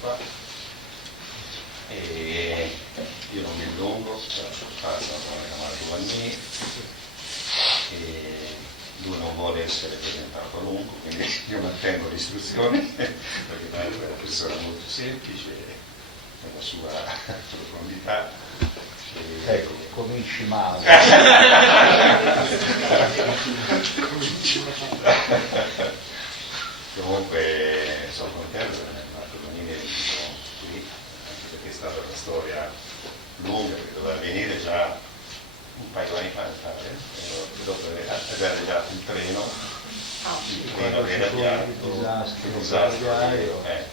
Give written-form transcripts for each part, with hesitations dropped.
qua. E io non mi allungo, parlo con la Giovannini, e lui non vuole essere presentato a lungo, quindi io mantengo le istruzioni, perché è una persona molto semplice, nella sua profondità. Ecco, cominci male. Comunque sono contento che Marco Bonini è venuto qui, anche perché è stata una storia lunga che doveva venire già un paio di anni fa, e dopo aver già il treno che era già il disastro, e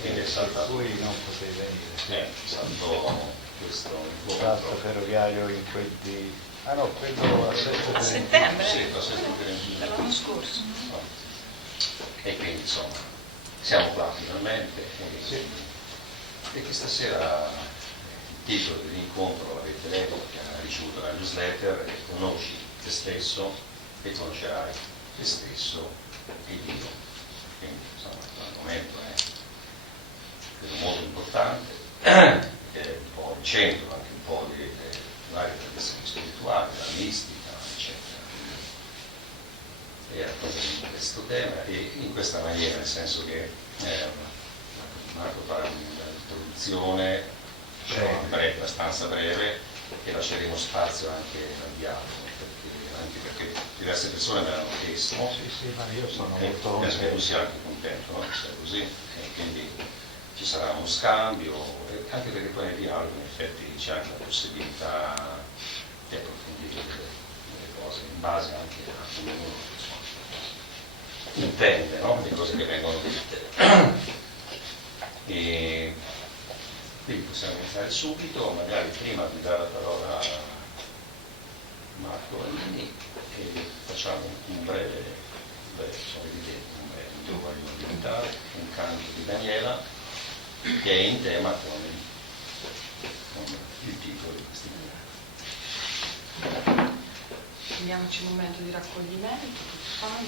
quindi è saltato. Poi non potevi venire. Saltò questo Salto ferroviario in quel di... Ah no, quello a settembre. Sì, a settembre. L'anno scorso. E quindi insomma siamo qua finalmente e questa sera il titolo dell'incontro l'avete letto perché ha ricevuto la newsletter e conosci te stesso e conoscerai te stesso e Dio. Quindi insomma l'argomento è credo molto importante, è un po' al centro anche un po' di varie tradizioni spirituali, la mistica, eccetera. E approfondire questo tema e in questa maniera, nel senso che Marco farà un'introduzione breve, abbastanza breve, e lasceremo spazio anche al dialogo, anche perché diverse persone me l'hanno chiesto. Sì, ma io sono molto penso che tu sia anche contento, no? Che sia così, e quindi ci sarà uno scambio, anche perché poi nel dialogo in effetti c'è anche la possibilità di approfondire le cose in base anche a come uno intende, no? Le cose che vengono dette. E quindi possiamo iniziare subito, magari prima di dare la parola a Marco Vallini e facciamo un breve io voglio diventare un canto di Daniela che è in tema con il titolo di questi momenti. Prendiamoci un momento di raccoglimento, tutti quanti.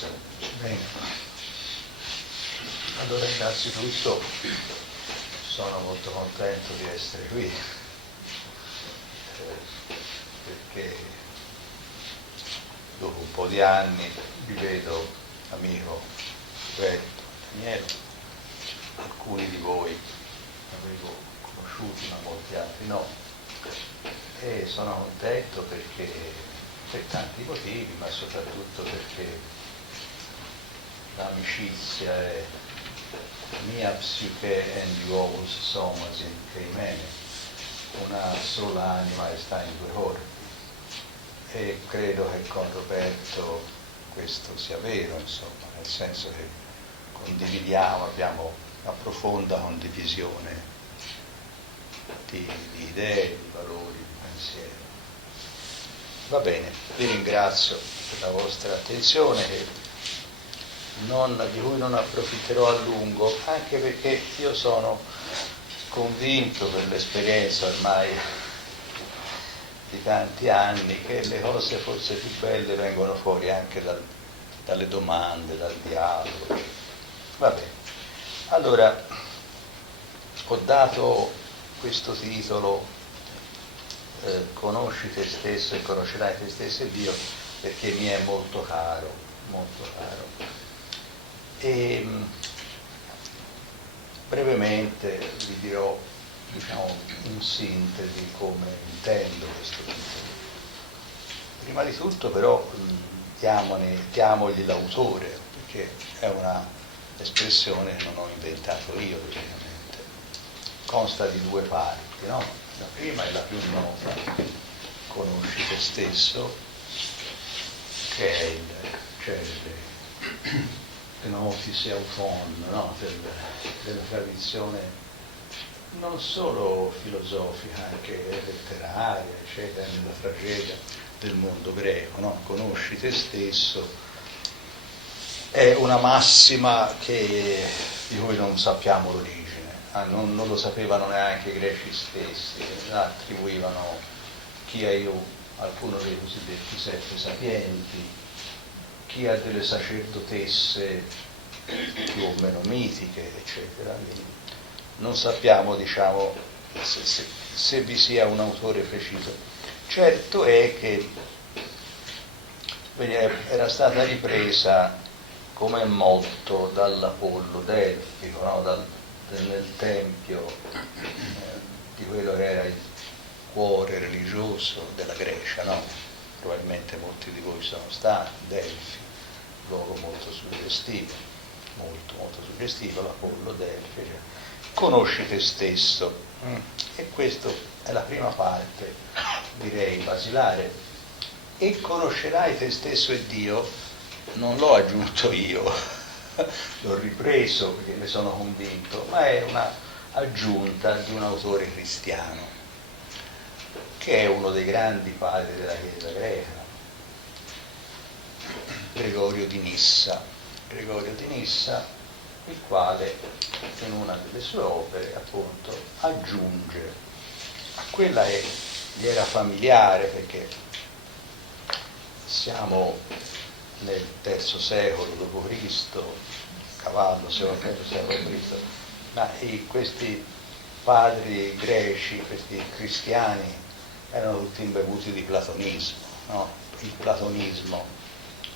siamo. Bene. Allora innanzitutto sono molto contento di essere qui, perché dopo un po' di anni vi vedo amico Roberto, Daniele, alcuni di voi avevo conosciuti ma molti altri no, e sono contento perché per tanti motivi, ma soprattutto perché l'amicizia è mia psyche and diovus somas in Keimene, una sola anima e sta in due corpi, e credo che con Roberto questo sia vero, insomma, nel senso che condividiamo, abbiamo una profonda condivisione di idee, di valori, di pensiero. Va bene, vi ringrazio per la vostra attenzione di cui non approfitterò a lungo, anche perché io sono convinto per l'esperienza ormai di tanti anni che le cose forse più belle vengono fuori anche dalle domande, dal dialogo. Va bene, allora ho dato questo titolo Conosci te stesso e conoscerai te stesso e Dio, perché mi è molto caro, molto caro. E brevemente vi dirò, diciamo, in sintesi come intendo questo titolo. Prima di tutto però diamogli l'autore, perché è una espressione che non ho inventato io, praticamente. Consta di due parti, no? La prima è la più nota, conosci te stesso, che è il gnosis auton, no? della tradizione non solo filosofica, anche letteraria, eccetera, nella tragedia del mondo greco, no? Conosci te stesso è una massima di cui non sappiamo l'origine. Non lo sapevano neanche i greci stessi, la attribuivano chi a alcuno dei cosiddetti sette sapienti, chi a delle sacerdotesse più o meno mitiche, eccetera. Quindi non sappiamo, diciamo, se vi sia un autore preciso. Certo è che era stata ripresa come motto dall'Apollo delfico, no? Nel tempio di quello che era il cuore religioso della Grecia, no? Probabilmente molti di voi sono stati, Delfi, luogo molto suggestivo, molto suggestivo, l'Apollo Delfi, cioè, conosci te stesso, e questa è la prima parte, direi basilare, e conoscerai te stesso e Dio, non l'ho aggiunto io, l'ho ripreso perché ne sono convinto, ma è una aggiunta di un autore cristiano che è uno dei grandi padri della Chiesa greca, Gregorio di Nissa, il quale in una delle sue opere appunto aggiunge a quella che gli era familiare, perché siamo nel III secolo d.C., cavallo secondo secolo d.C., ma questi padri greci, questi cristiani, erano tutti imbevuti di platonismo, no? Il platonismo,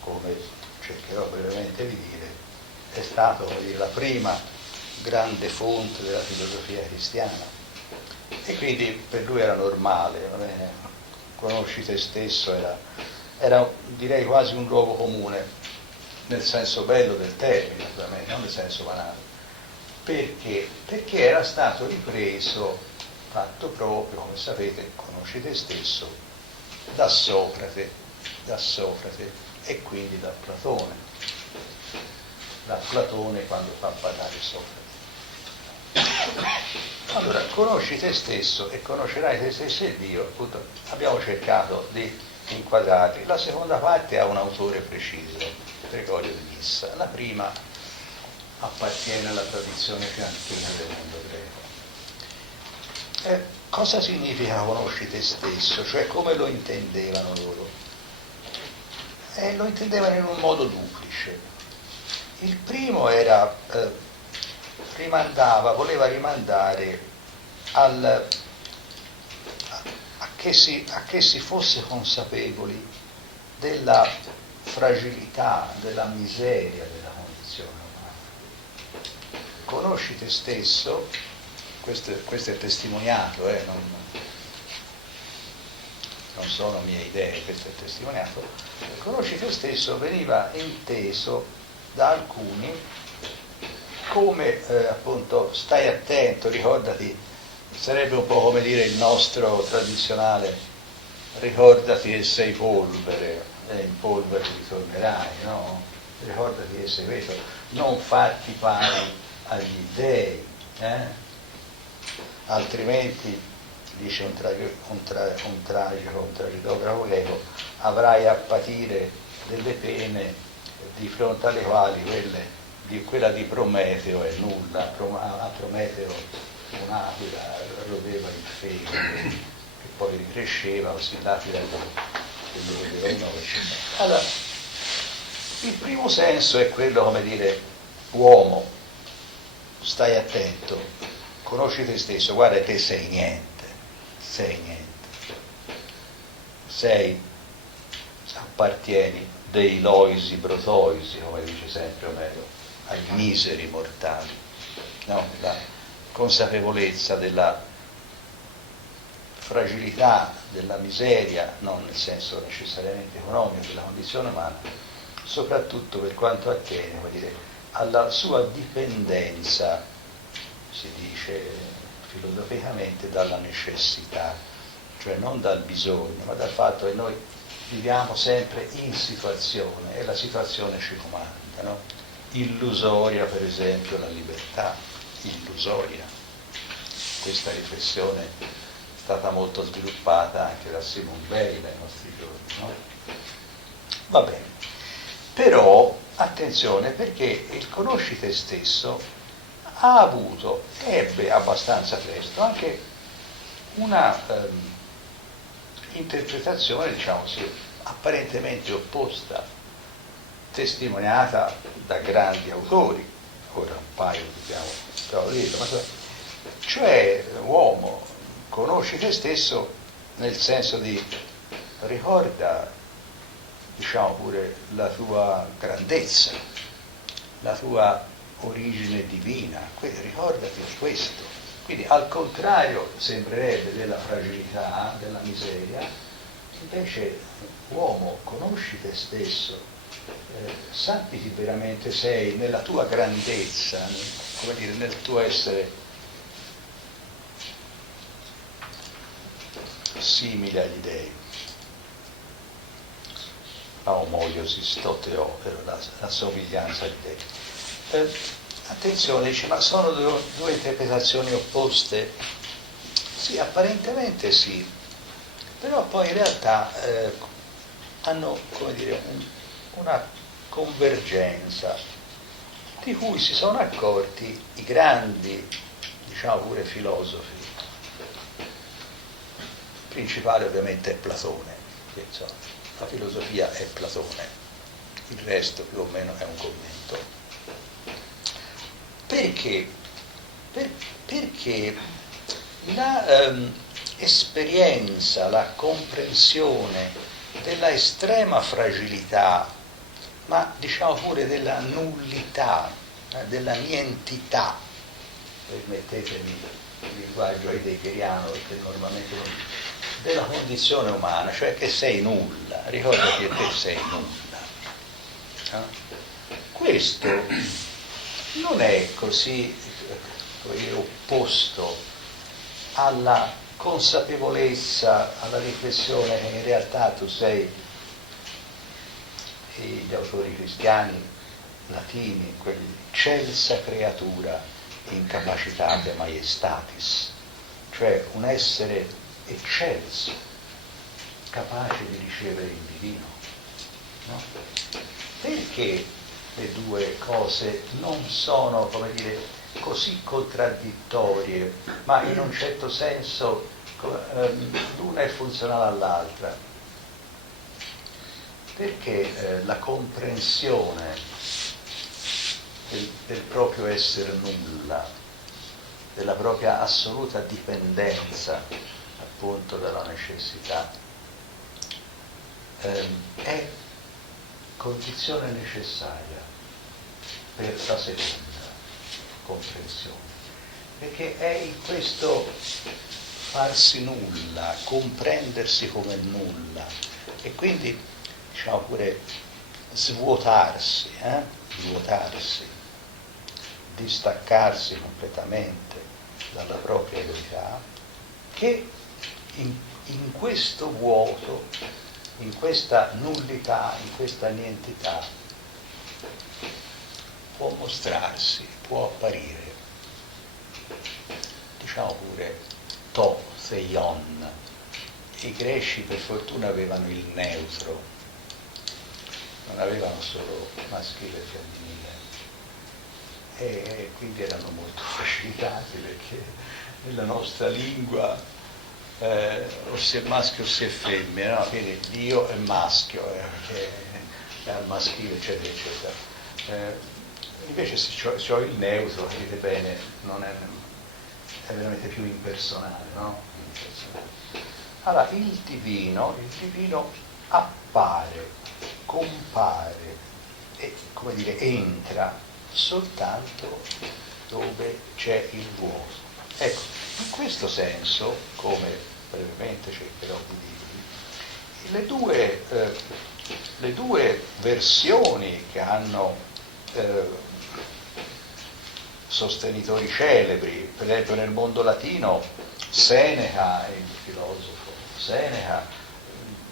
come cercherò brevemente di dire, è stato la prima grande fonte della filosofia cristiana, e quindi per lui era normale, va bene? Conosci te stesso era direi quasi un luogo comune, nel senso bello del termine, ovviamente, non nel senso banale. Perché? Perché era stato ripreso, fatto proprio, come sapete, conosci te stesso, da Socrate e quindi da Platone quando fa parlare Socrate. Allora, conosci te stesso e conoscerai te stesso e Dio, appunto, abbiamo cercato di inquadrati. La seconda parte ha un autore preciso, Gregorio di Nissa. La prima appartiene alla tradizione fianchina del mondo greco. Cosa significa conosci te stesso? Cioè come lo intendevano loro? Lo intendevano in un modo duplice. dice. Il primo voleva rimandare a che si fosse consapevoli della fragilità, della miseria della condizione umana. Conosci te stesso, questo è testimoniato, non sono mie idee, questo è testimoniato. Conosci te stesso veniva inteso da alcuni come appunto stai attento, ricordati, sarebbe un po' come dire il nostro tradizionale ricordati che sei polvere e in polvere ritornerai, no? Ricordati che sei questo, non farti pari agli dèi, altrimenti, dice un tragicografo greco, avrai a patire delle pene di fronte alle quali quella di Prometeo è nulla. A Prometeo un'aquila rodeva il fego che poi ricresceva, così l'aquila lo rodeva in ove. Allora, il primo senso è quello, come dire, uomo, stai attento, conosci te stesso, guarda che sei niente, appartieni dei loisi protoisi, come dice sempre Omero, ai miseri mortali, no? La consapevolezza della fragilità, della miseria, non nel senso necessariamente economico della condizione umana, soprattutto per quanto attiene, come dire, alla sua dipendenza, si dice filosoficamente, dalla necessità, cioè non dal bisogno, ma dal fatto che noi viviamo sempre in situazione e la situazione ci comanda, no? Illusoria, per esempio, la libertà, illusoria. Questa riflessione è stata molto sviluppata anche da Simone Weil nei nostri giorni, no? Va bene, però attenzione, perché il conosci te stesso ebbe abbastanza presto anche una interpretazione, diciamo così, apparentemente opposta, testimoniata da grandi autori, ora un paio dobbiamo dirlo, ma cioè uomo, conosci te stesso nel senso di ricorda, diciamo pure, la tua grandezza, la tua origine divina, quindi ricordati di questo. Quindi al contrario, sembrerebbe, della fragilità, della miseria, invece uomo, conosci te stesso, sappi chi veramente sei nella tua grandezza, come dire, nel tuo essere simile agli dèi. La omoiosis toteo, la somiglianza agli dèi. Attenzione, dice, ma sono due interpretazioni opposte? Sì, apparentemente sì, però poi in realtà hanno, come dire, una convergenza di cui si sono accorti i grandi, diciamo pure, filosofi. Il principale ovviamente è Platone, che, insomma, la filosofia è Platone, il resto più o meno è un commento. Perché? Perché la esperienza, la comprensione della estrema fragilità, ma diciamo pure della nullità, della nientità, permettetemi il linguaggio heideggeriano, perché normalmente della condizione umana, cioè che sei nulla, ricordati che te sei nulla. Questo non è così opposto alla consapevolezza, alla riflessione che in realtà tu sei, e gli autori cristiani latini, quelli celsa creatura incapacitate maiestatis, cioè un essere eccelso, capace di ricevere il divino, no? Perché le due cose non sono, come dire, così contraddittorie, ma in un certo senso l'una è funzionale all'altra? Perché la comprensione del proprio essere nulla, della propria assoluta dipendenza appunto dalla necessità, è condizione necessaria per la seconda comprensione, perché è in questo farsi nulla, comprendersi come nulla e quindi diciamo pure svuotarsi, distaccarsi completamente dalla propria verità, che in questo vuoto, in questa nullità, in questa nientità può mostrarsi, può apparire, diciamo pure to, theion. I greci per fortuna avevano il neutro, non avevano solo maschile e femminile, e quindi erano molto facilitati, perché nella nostra lingua o si è maschio o si è femmina, no? Quindi Dio è maschio, che è al maschile, eccetera, eccetera. Invece se c'ho il neutro, capite bene, non è veramente più impersonale, no? Allora il divino appare, compare e, come dire, entra soltanto dove c'è il vuoto. Ecco, in questo senso, come brevemente cercherò di dirvi, le due versioni che hanno sostenitori celebri, per esempio nel mondo latino Seneca, il filosofo Seneca,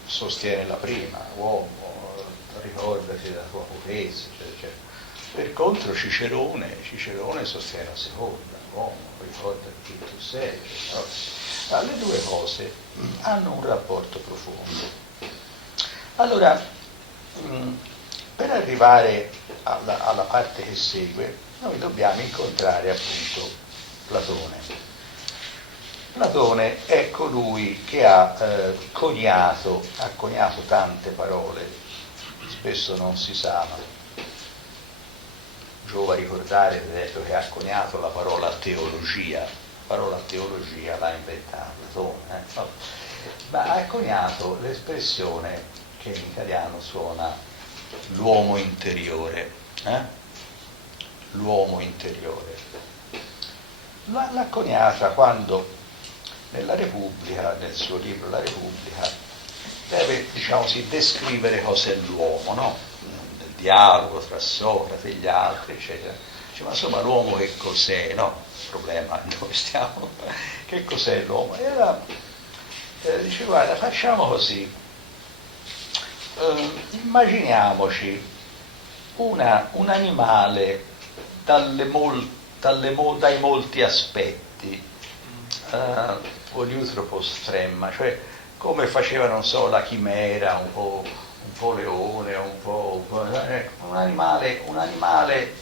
sostiene la prima, uomo, ricordati della tua pochezza, eccetera, eccetera. Per contro Cicerone sostiene la seconda, uomo, ricordati chi tu sei, eccetera. Allora, le due cose hanno un rapporto profondo. Allora, per arrivare alla parte che segue, noi dobbiamo incontrare appunto Platone. Platone è colui che ha coniato tante parole, spesso non si sa, ma giova ricordare per esempio che ha coniato la parola teologia. La parola teologia l'ha inventata Platone, ma ha coniato l'espressione che in italiano suona l'uomo interiore. L'uomo interiore. L'ha coniata quando nella Repubblica, nel suo libro La Repubblica, deve, diciamo così, descrivere cos'è l'uomo, no? Nel dialogo tra Socrate e gli altri, eccetera. Dice, ma insomma l'uomo che cos'è, no? Il problema dove stiamo, che cos'è l'uomo? E allora dice, guarda, facciamo così, immaginiamoci un animale dai molti aspetti, Poliutropos fremma, cioè come faceva, non so, la chimera, un po' leone, un animale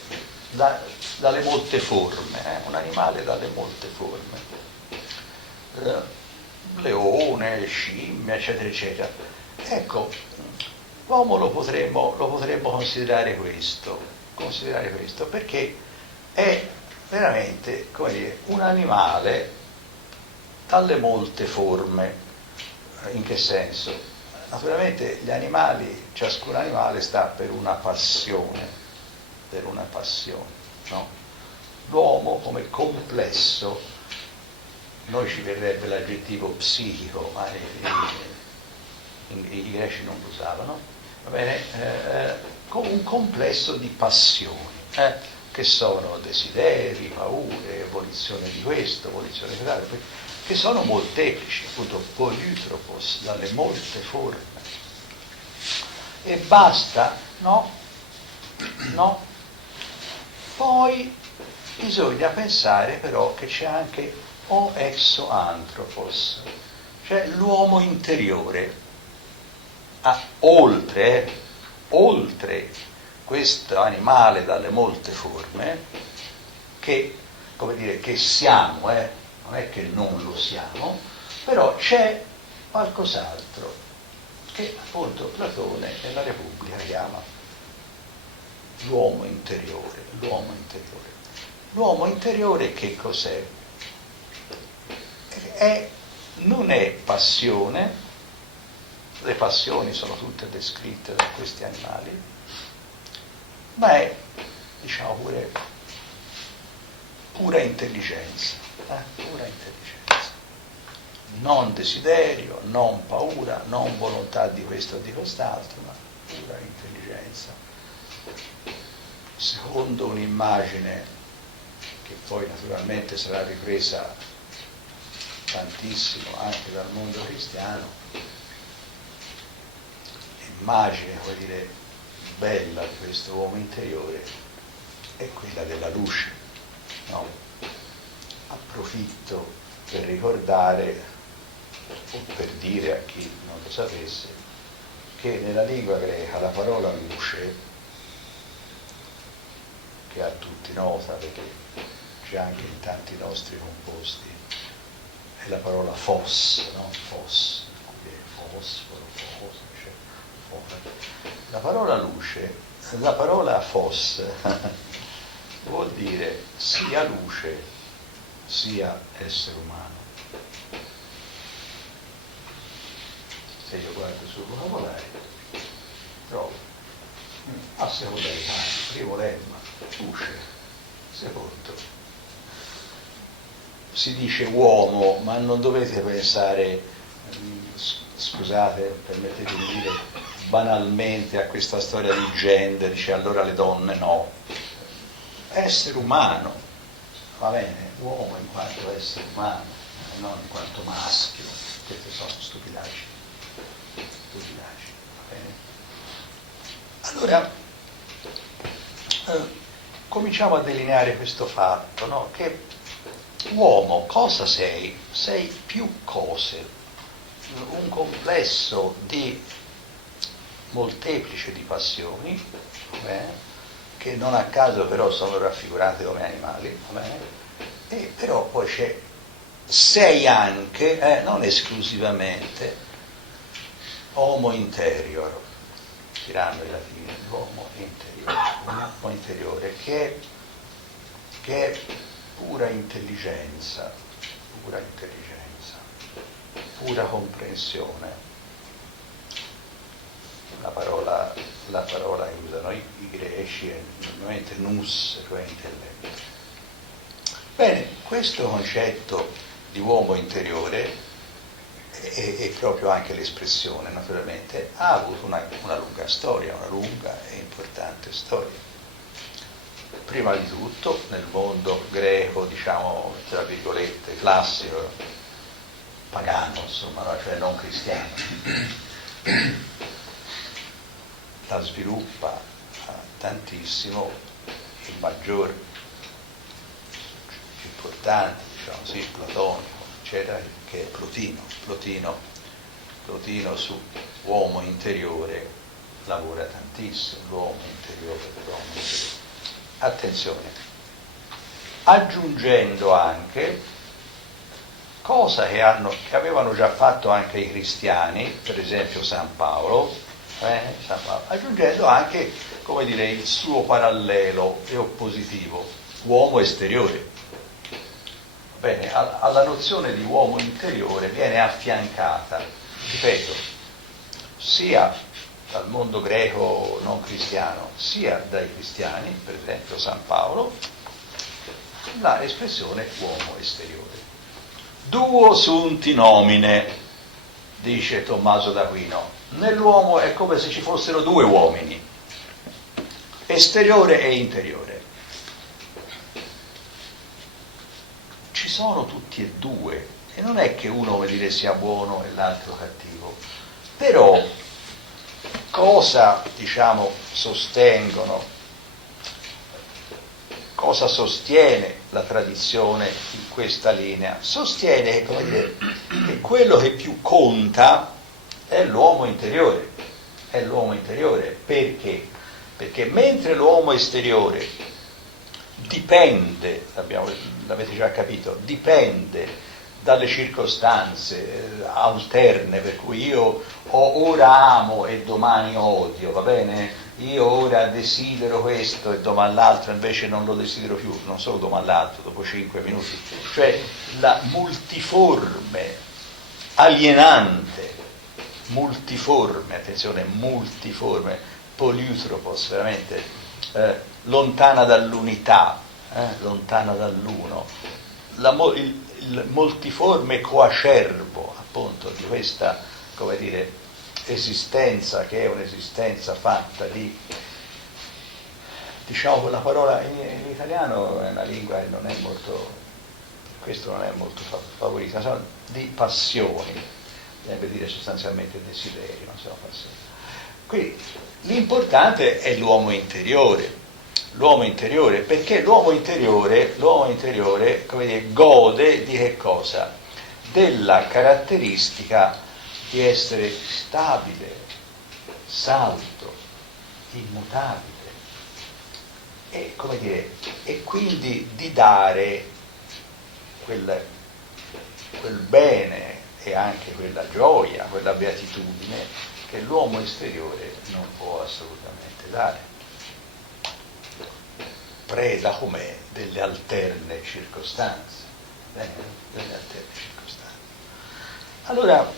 dalle molte forme, un animale dalle molte forme, leone, scimmia, eccetera, eccetera. Ecco, l'uomo lo potremmo considerare questo, perché è veramente, come dire, un animale dalle molte forme. In che senso? Naturalmente gli animali, ciascun animale sta per una passione, no? L'uomo come complesso, noi ci verrebbe l'aggettivo psichico, ma i greci non lo usavano, va bene? Come un complesso di passioni, che sono desideri, paure, volizione di questo, volizione di quell'altro, che sono molteplici, appunto poliutropos, dalle molte forme. E basta? No? Poi bisogna pensare però che c'è anche o exoanthropos, cioè l'uomo interiore, oltre questo animale dalle molte forme, che, come dire, che siamo, non è che non lo siamo, però c'è qualcos'altro che appunto Platone nella Repubblica chiama l'uomo interiore, l'uomo interiore. L'uomo interiore che cos'è? Non è passione, le passioni sono tutte descritte da questi animali, ma è, diciamo pure, pura intelligenza, pura intelligenza. Non desiderio, non paura, non volontà di questo o di quest'altro, ma pura intelligenza. Secondo un'immagine che poi naturalmente sarà ripresa tantissimo anche dal mondo cristiano, l'immagine, vuol dire, bella di questo uomo interiore è quella della luce, no? Approfitto per ricordare o per dire a chi non lo sapesse che nella lingua greca la parola luce, che a tutti nota perché c'è anche in tanti nostri composti, è la parola phos, no? Phos, fosforo, la parola luce, la parola phos vuol dire sia luce sia essere umano. Se io guardo sul vocabolario trovo a seconda dei casi, primo lemma, luce, secondo si dice uomo, ma non dovete pensare, scusate, permettetemi di dire banalmente a questa storia di gender, dice allora le donne no. Essere umano, va bene, uomo in quanto essere umano, non in quanto maschio, queste sono stupidaggini, va bene? Allora, cominciamo a delineare questo fatto, no? Che uomo, cosa sei? Sei più cose, un complesso di molteplice di passioni, che non a caso però sono raffigurate come animali, e però poi sei anche, non esclusivamente, homo interior, diranno i latini, l'uomo interiore, che è pura intelligenza, pura comprensione. La parola che usano i greci è normalmente nous, cioè intelletto. Bene, questo concetto di uomo interiore e proprio anche l'espressione, naturalmente, ha avuto una lunga storia, una lunga e importante storia. Prima di tutto nel mondo greco, diciamo, tra virgolette, classico, pagano, insomma, no? Cioè non cristiano. La sviluppa tantissimo il maggior, più importante, diciamo così, platonico, eccetera, che è Plotino. Plotino su uomo interiore lavora tantissimo, l'uomo interiore. Attenzione, aggiungendo anche cosa che avevano già fatto anche i cristiani, per esempio San Paolo, aggiungendo anche, come dire, il suo parallelo e oppositivo, uomo esteriore. Bene, alla nozione di uomo interiore viene affiancata, ripeto, sia dal mondo greco non cristiano, sia dai cristiani, per esempio San Paolo, la espressione uomo esteriore. Duo sunt in nomine, dice Tommaso d'Aquino. Nell'uomo è come se ci fossero due uomini, esteriore e interiore. Ci sono tutti e due, e non è che uno, come dire, sia buono e l'altro cattivo. Però cosa, diciamo, cosa sostiene la tradizione in questa linea? Sostiene che, come dire, che quello che più conta è l'uomo interiore. È l'uomo interiore. Perché? Perché mentre l'uomo esteriore dipende, l'avete già capito, dipende dalle circostanze alterne, per cui io ora amo e domani odio, va bene? io ora desidero questo e domani l'altro invece non lo desidero più, non solo domani l'altro, dopo 5 minuti. Cioè la multiforme, alienante, multiforme, attenzione, multiforme, poliutropos, veramente lontana dall'unità, lontana dall'uno, il multiforme coacervo appunto di questa, come dire, esistenza che è un'esistenza fatta di, diciamo, la parola in italiano è una lingua che non è molto, questo non è molto favorita, sono di passioni, deve dire sostanzialmente desideri, non sono passioni. Quindi l'importante è l'uomo interiore, perché l'uomo interiore, come dire, gode di che cosa? Della caratteristica di essere stabile, saldo, immutabile e, come dire, e quindi di dare quel bene e anche quella gioia, quella beatitudine che l'uomo esteriore non può assolutamente dare. Preda com'è delle alterne circostanze. Delle alterne circostanze. Allora,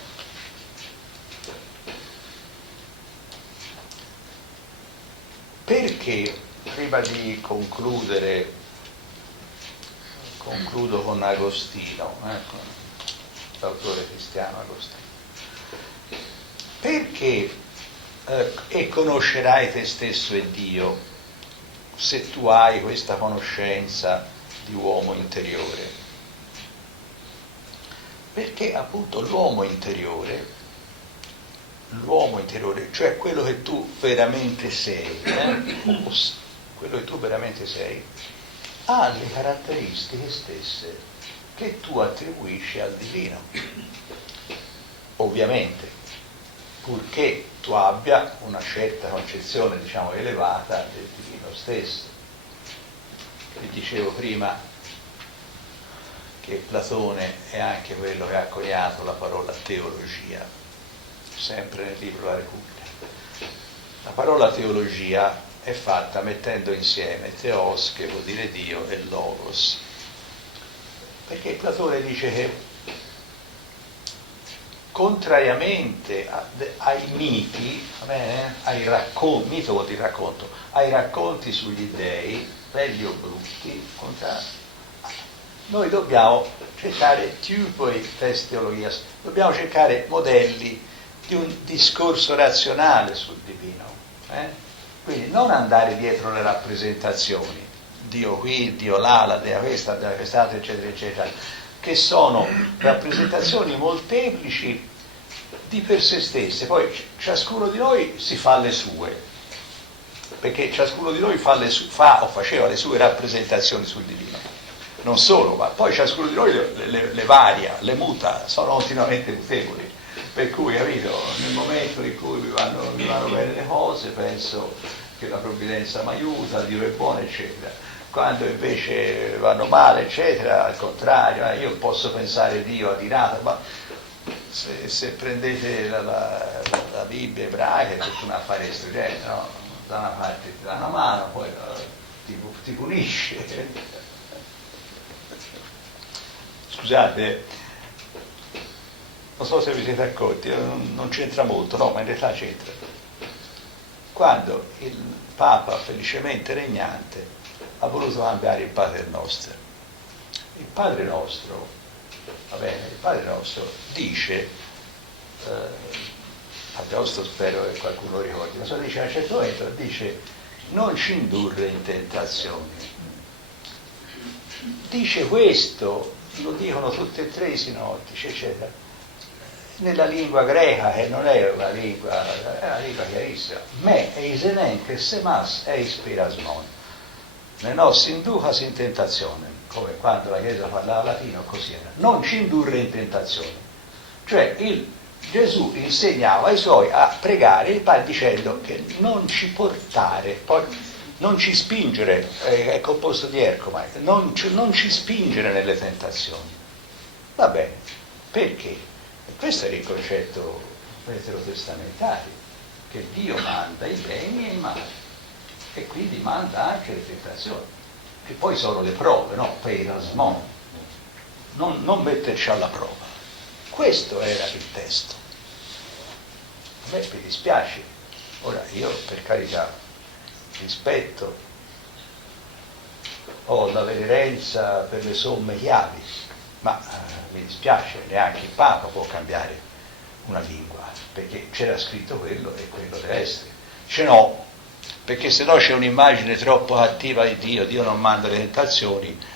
perché, prima di concludere, concludo con Agostino, con l'autore cristiano Agostino. Perché e conoscerai te stesso e Dio se tu hai questa conoscenza di uomo interiore? Perché appunto l'uomo interiore, cioè quello che tu veramente sei, quello che tu veramente sei, ha le caratteristiche stesse che tu attribuisci al divino. Ovviamente, purché tu abbia una certa concezione, diciamo, elevata del divino stesso. Vi dicevo prima che Platone è anche quello che ha coniato la parola teologia, sempre nel libro La Repubblica. La parola teologia è fatta mettendo insieme theos, che vuol dire Dio, e logos. Perché Platone dice che contrariamente ai miti, ai racconti, mito vuol dire racconto, ai racconti sugli dei, belli o brutti, noi dobbiamo cercare typoi tes theologias, dobbiamo cercare modelli di un discorso razionale sul divino. Quindi non andare dietro le rappresentazioni, Dio qui, Dio là, la dea questa, la dea quest'altra, eccetera, eccetera, che sono rappresentazioni molteplici di per sé stesse. Poi ciascuno di noi si fa le sue, perché ciascuno di noi fa o faceva le sue rappresentazioni sul divino. Non solo, ma poi ciascuno di noi le varia, le muta, sono continuamente mutevoli. Per cui, capito, nel momento in cui mi vanno bene le cose, penso che la provvidenza mi aiuta, Dio è buono, eccetera. Quando invece vanno male, eccetera, al contrario, io posso pensare Dio adirato, ma se prendete la Bibbia ebraica è tutto un affare stridente, no? Da una parte ti dà una mano, poi ti punisce. Scusate, non so se vi siete accorti, non c'entra molto, no, ma in realtà c'entra. Quando il Papa, felicemente regnante, ha voluto cambiare il Padre Nostro. Il Padre Nostro, va bene, il Padre Nostro dice, Padre Nostro spero che qualcuno ricordi, ma dice a un certo momento, dice non ci indurre in tentazione. Dice questo, lo dicono tutti e tre i sinottici, eccetera, nella lingua greca, che non è una lingua, è una lingua chiarissima. Me eisenen che semas eis pirasmon. Ne nos inducas in tentazione, come quando la Chiesa parlava latino, così era. Non ci indurre in tentazione. Cioè Gesù insegnava ai suoi a pregare il Padre dicendo che non ci portare, poi non ci spingere, è composto di ercoma, non ci spingere nelle tentazioni. Va bene, perché? E questo era il concetto veterotestamentario, che Dio manda i beni e i mali, e quindi manda anche le tentazioni, che poi sono le prove, no? Peirasmon, non metterci alla prova. Questo era il testo. A me mi dispiace, ora io per carità rispetto, ho la venerenza per le somme chiavi, ma mi dispiace, neanche il Papa può cambiare una lingua, perché c'era scritto quello e quello deve essere. Ce n'ho, perché se no c'è un'immagine troppo cattiva di Dio, Dio non manda le tentazioni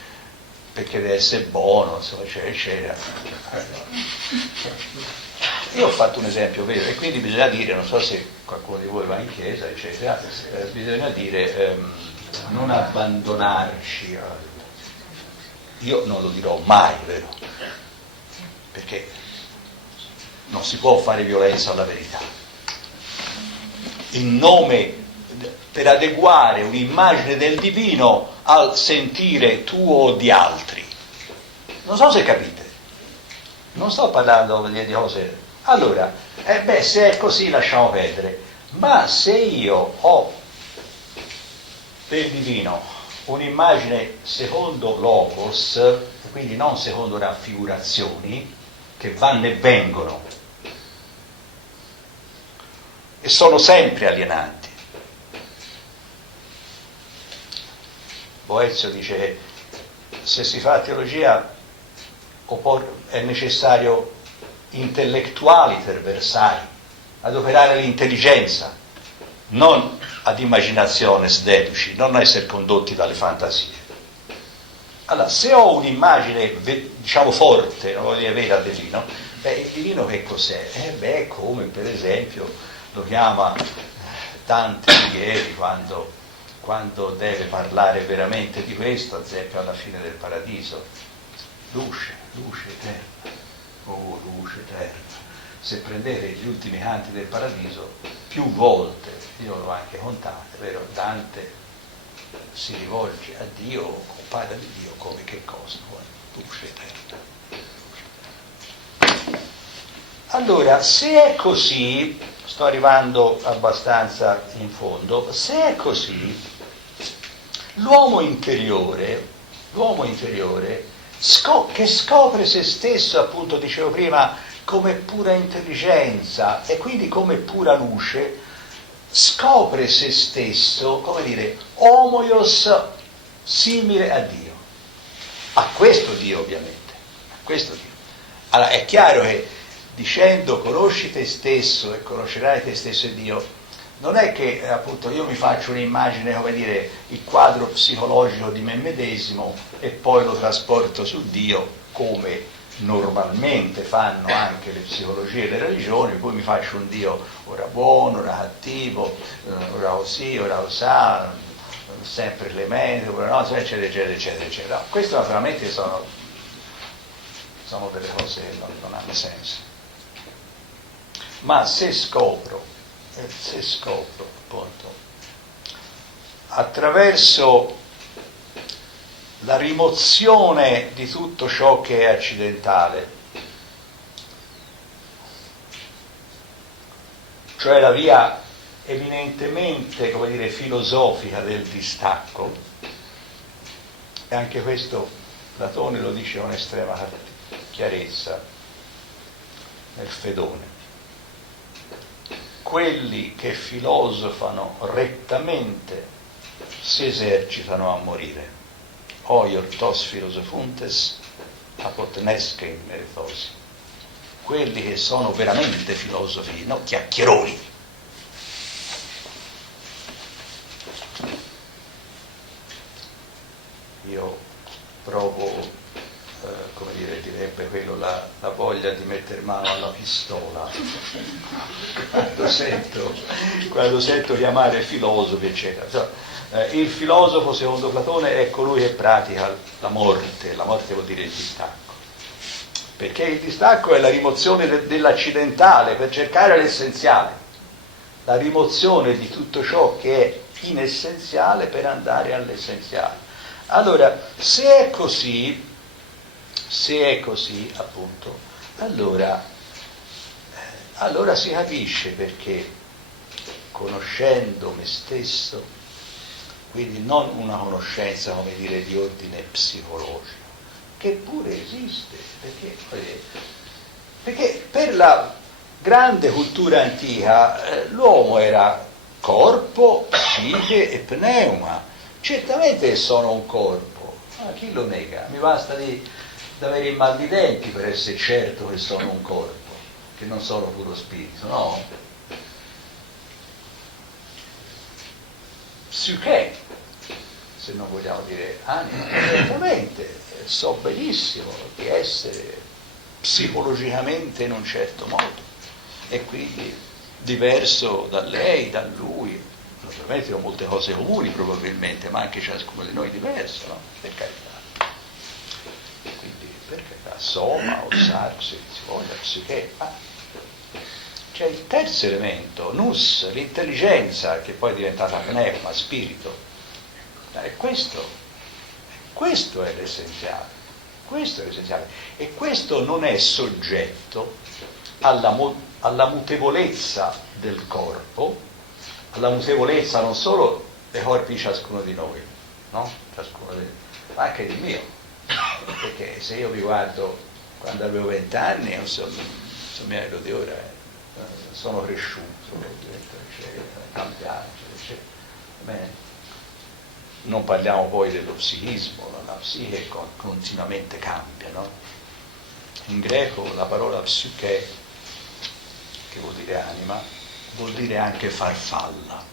perché deve essere buono, insomma, eccetera. Io ho fatto un esempio vero, e quindi bisogna dire, non so se qualcuno di voi va in chiesa, eccetera, bisogna dire non abbandonarci. Io non lo dirò mai, vero? Perché non si può fare violenza alla verità. In nome, per adeguare un'immagine del divino al sentire tuo o di altri. Non so se capite. Non sto parlando di cose. Allora, se è così lasciamo perdere. Ma se io ho del divino un'immagine secondo logos, quindi non secondo raffigurazioni, che vanno e vengono, e sono sempre alienanti. Boezio dice che se si fa teologia è necessario intellettuali perversari, adoperare l'intelligenza, non ad immaginazione sdeduci, non essere condotti dalle fantasie. Allora, se ho un'immagine, diciamo forte, non voglio dire vera del divino, il divino che cos'è? È come per esempio lo chiama Dante Alighieri quando deve parlare veramente di questo, ad esempio alla fine del Paradiso. Luce eterna, oh luce eterna. Se prendete gli ultimi canti del Paradiso, più volte, io l'ho anche contate, vero? Dante si rivolge a Dio, parla di Dio come che cosa? Come luce eterna. Allora, se è così, sto arrivando abbastanza in fondo, se è così, l'uomo interiore che scopre se stesso, appunto dicevo prima, come pura intelligenza e quindi come pura luce, scopre se stesso, come dire, homoios simile a Dio. A questo Dio, ovviamente. A questo Dio. Allora, è chiaro che dicendo conosci te stesso e conoscerai te stesso e Dio, non è che appunto io mi faccio un'immagine, come dire, il quadro psicologico di me medesimo e poi lo trasporto su Dio, come normalmente fanno anche le psicologie e le religioni, poi mi faccio un Dio ora buono, ora cattivo, ora così, ora cosà, sempre clemente, ora no, eccetera. No, questo naturalmente sono delle cose che non hanno senso. Ma se scopro appunto attraverso la rimozione di tutto ciò che è accidentale, cioè la via eminentemente, come dire, filosofica del distacco, e anche questo Platone lo dice con estrema chiarezza nel Fedone. Quelli che filosofano rettamente si esercitano a morire. Oior tos philosophuntes apot nescein merethosi. Quelli che sono veramente filosofi, no chiacchieroni. Io provo, come dire, direbbe quello, la voglia di mettere mano alla pistola quando sento chiamare filosofi, eccetera. Il filosofo, secondo Platone, è colui che pratica la morte vuol dire il distacco, perché il distacco è la rimozione dell'accidentale per cercare l'essenziale, la rimozione di tutto ciò che è inessenziale per andare all'essenziale. Allora, se è così appunto, allora si capisce perché conoscendo me stesso, quindi non una conoscenza, come dire, di ordine psicologico, che pure esiste, perché per la grande cultura antica l'uomo era corpo, psiche e pneuma. Certamente sono un corpo, ma chi lo nega? Mi basta di avere il mal di denti per essere certo che sono un corpo, che non sono puro spirito, no? Psiche, se non vogliamo dire anima, certamente so benissimo di essere psicologicamente in un certo modo e quindi diverso da lei, da lui. Naturalmente ho molte cose comuni probabilmente, ma anche ciascuno di noi diverso, no? Per carità. Quindi per carità, soma o sarx, si voglia, psiche. C'è il terzo elemento, nous, l'intelligenza, che poi è diventata pneuma, spirito. Questo è l'essenziale. Questo è l'essenziale. E questo non è soggetto alla mutevolezza del corpo, alla mutevolezza non solo dei corpi di ciascuno di noi, no? Ma anche del mio. Perché se io vi guardo quando avevo 20 anni, non so meglio di ora, sono cresciuto, eccetera, cambiato, eccetera. Bene. Non parliamo poi dello psichismo, la psiche continuamente cambia, no? In greco la parola psiche, che vuol dire anima, vuol dire anche farfalla.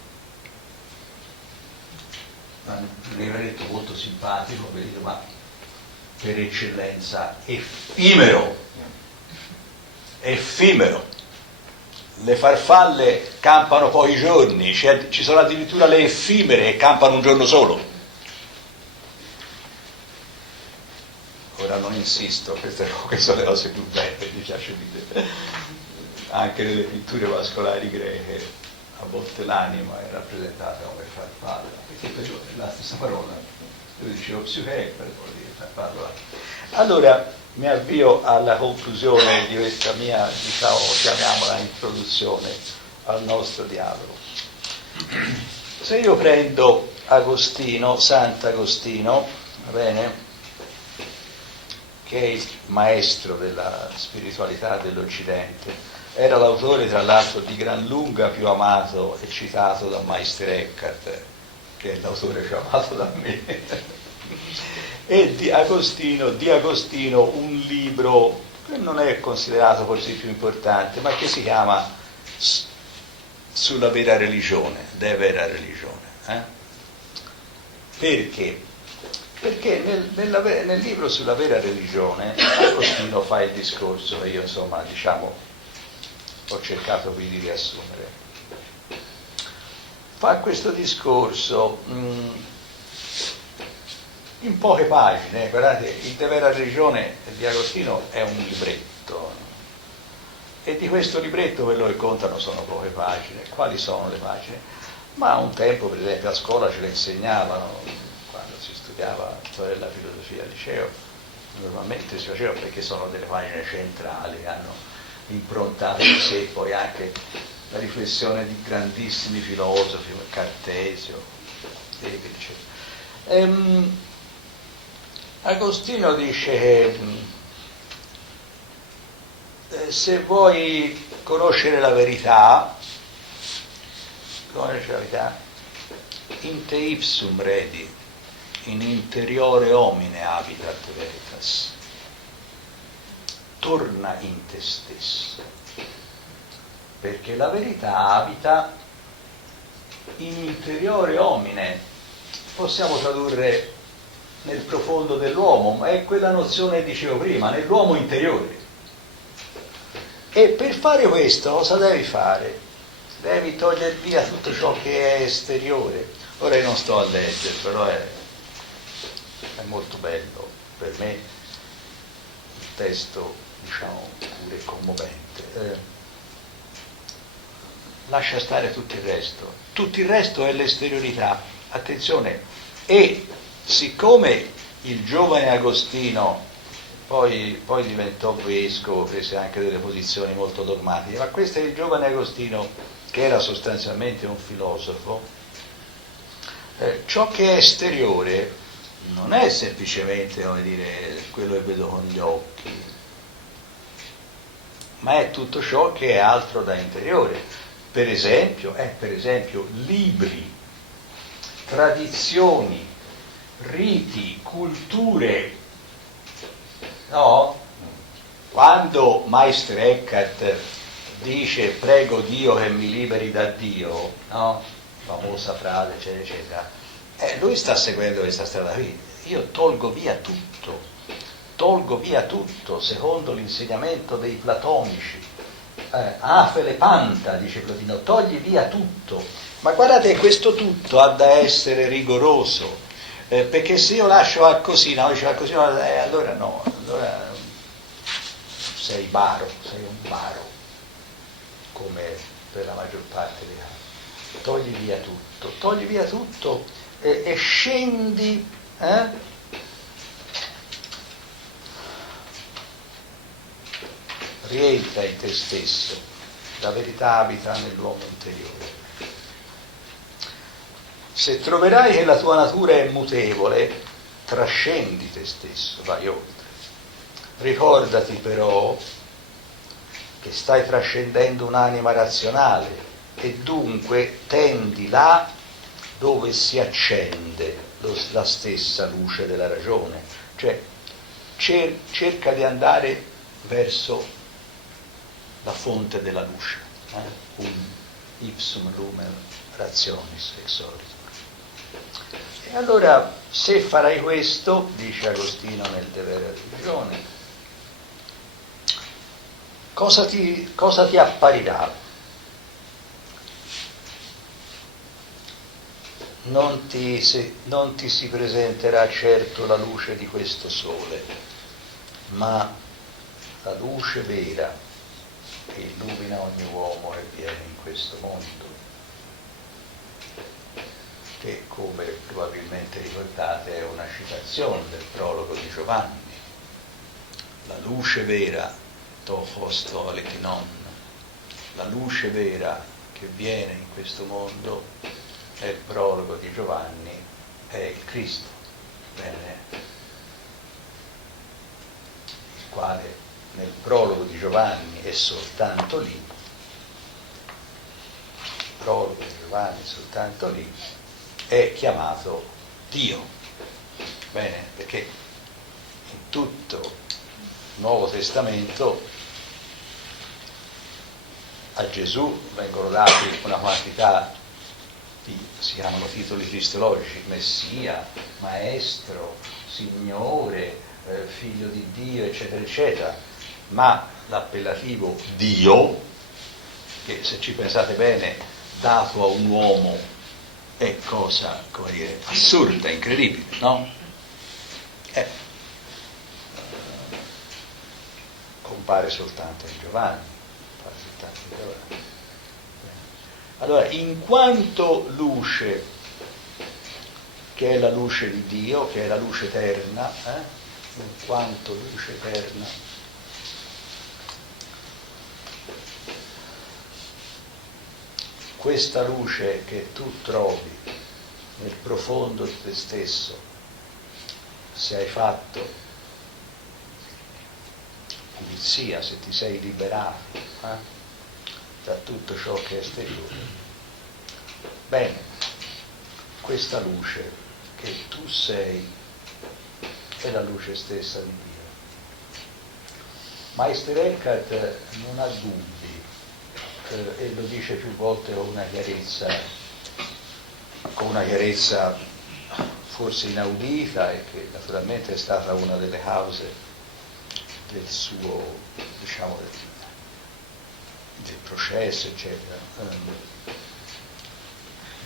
Mi aveva detto molto simpatico, ma per eccellenza effimero. Le farfalle campano poi i giorni, ci sono addirittura le effimere che campano un giorno solo. Ora non insisto, queste sono le cose più belle, mi piace dire. Anche nelle pitture vascolari greche a volte l'anima è rappresentata come farfalla, perché è la stessa parola. Io dicevo psiche, per dire farfalla. Allora, mi avvio alla conclusione di questa mia, chiamiamola introduzione al nostro dialogo. Se io prendo Agostino, Sant'Agostino, va bene, che è il maestro della spiritualità dell'Occidente, era l'autore tra l'altro di gran lunga più amato e citato da Meister Eckhart, che è l'autore più amato da me. E di Agostino un libro che non è considerato forse il più importante, ma che si chiama Sulla vera religione, De vera religione. Perché? Perché nel libro Sulla vera religione Agostino fa il discorso che io ho cercato qui di riassumere. Fa questo discorso in poche pagine. Guardate, il De vera religione di Agostino è un libretto, e di questo libretto quello che contano sono poche pagine. Quali sono le pagine? Ma un tempo, per esempio, a scuola ce le insegnavano, quando si studiava storia della filosofia al liceo, normalmente si faceva, perché sono delle pagine centrali che hanno improntato di sé poi anche la riflessione di grandissimi filosofi, Cartesio, eccetera. Agostino dice che se vuoi conoscere la verità, in te ipsum redi, in interiore homine habitat veritas. Torna in te stesso, perché la verità abita in interiore homine. Possiamo tradurre nel profondo dell'uomo, ma è quella nozione che dicevo prima, nell'uomo interiore. E per fare questo cosa devi fare? Devi togliere via tutto ciò che è esteriore. Ora io non sto a leggere, però è molto bello per me il testo, pure commovente. Lascia stare tutto il resto. Tutto il resto è l'esteriorità. Attenzione, e siccome il giovane Agostino poi diventò vescovo, prese anche delle posizioni molto dogmatiche, ma questo è il giovane Agostino che era sostanzialmente un filosofo, ciò che è esteriore non è semplicemente, come dire, quello che vedo con gli occhi, ma è tutto ciò che è altro da interiore. Per esempio, libri, tradizioni, riti, culture. No? Quando Meister Eckhart dice prego Dio che mi liberi da Dio, no? Famosa frase, eccetera, eccetera, lui sta seguendo questa strada qui. Io tolgo via tutto secondo l'insegnamento dei platonici. Afele panta, dice Plotino, togli via tutto. Ma guardate, questo tutto ha da essere rigoroso, perché se io lascio così, allora no, allora sei un baro, come per la maggior parte dei casi. Togli via tutto e scendi, rientra in te stesso, la verità abita nell'uomo interiore. Se troverai che la tua natura è mutevole, trascendi te stesso, vai oltre. Ricordati però che stai trascendendo un'anima razionale e dunque tendi là dove si accende la stessa luce della ragione, cioè cerca di andare verso la fonte della luce, un ipsum lumen rationis exoritur. E allora, se farai questo, dice Agostino nel De Vera Religione, cosa ti apparirà? Non ti si presenterà certo la luce di questo sole, ma la luce vera che illumina ogni uomo che viene in questo mondo, che, come probabilmente ricordate, è una citazione del prologo di Giovanni. La luce vera, to hosto alekinon, la luce vera che viene in questo mondo, è il prologo di Giovanni, è il Cristo, bene, il quale nel prologo di Giovanni è soltanto lì, è chiamato Dio, bene, perché in tutto il Nuovo Testamento a Gesù vengono dati una quantità si chiamano titoli cristologici, Messia, Maestro, Signore, Figlio di Dio, eccetera, eccetera, ma l'appellativo Dio, che se ci pensate bene, dato a un uomo, è cosa, come dire, assurda, incredibile, no? Compare soltanto in Giovanni. Allora, in quanto luce, che è la luce di Dio, che è la luce eterna, in quanto luce eterna, questa luce che tu trovi nel profondo di te stesso, se hai fatto pulizia, se ti sei liberato da tutto ciò che è esteriore, bene, questa luce che tu sei è la luce stessa di Dio. Meister Eckhart non ha dubbi, e lo dice più volte con una chiarezza forse inaudita, e che naturalmente è stata una delle cause del suo, diciamo, del processo, eccetera.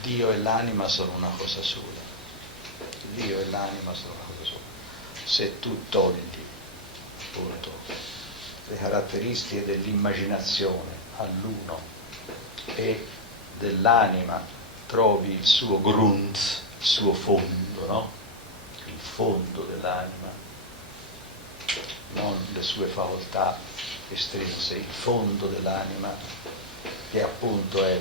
Dio e l'anima sono una cosa sola. Dio e l'anima sono una cosa sola. Se tu togli appunto le caratteristiche dell'immaginazione all'uno e dell'anima trovi il suo Grund, il suo fondo, no? Il fondo dell'anima, non le sue facoltà estrinse, il fondo dell'anima, che appunto è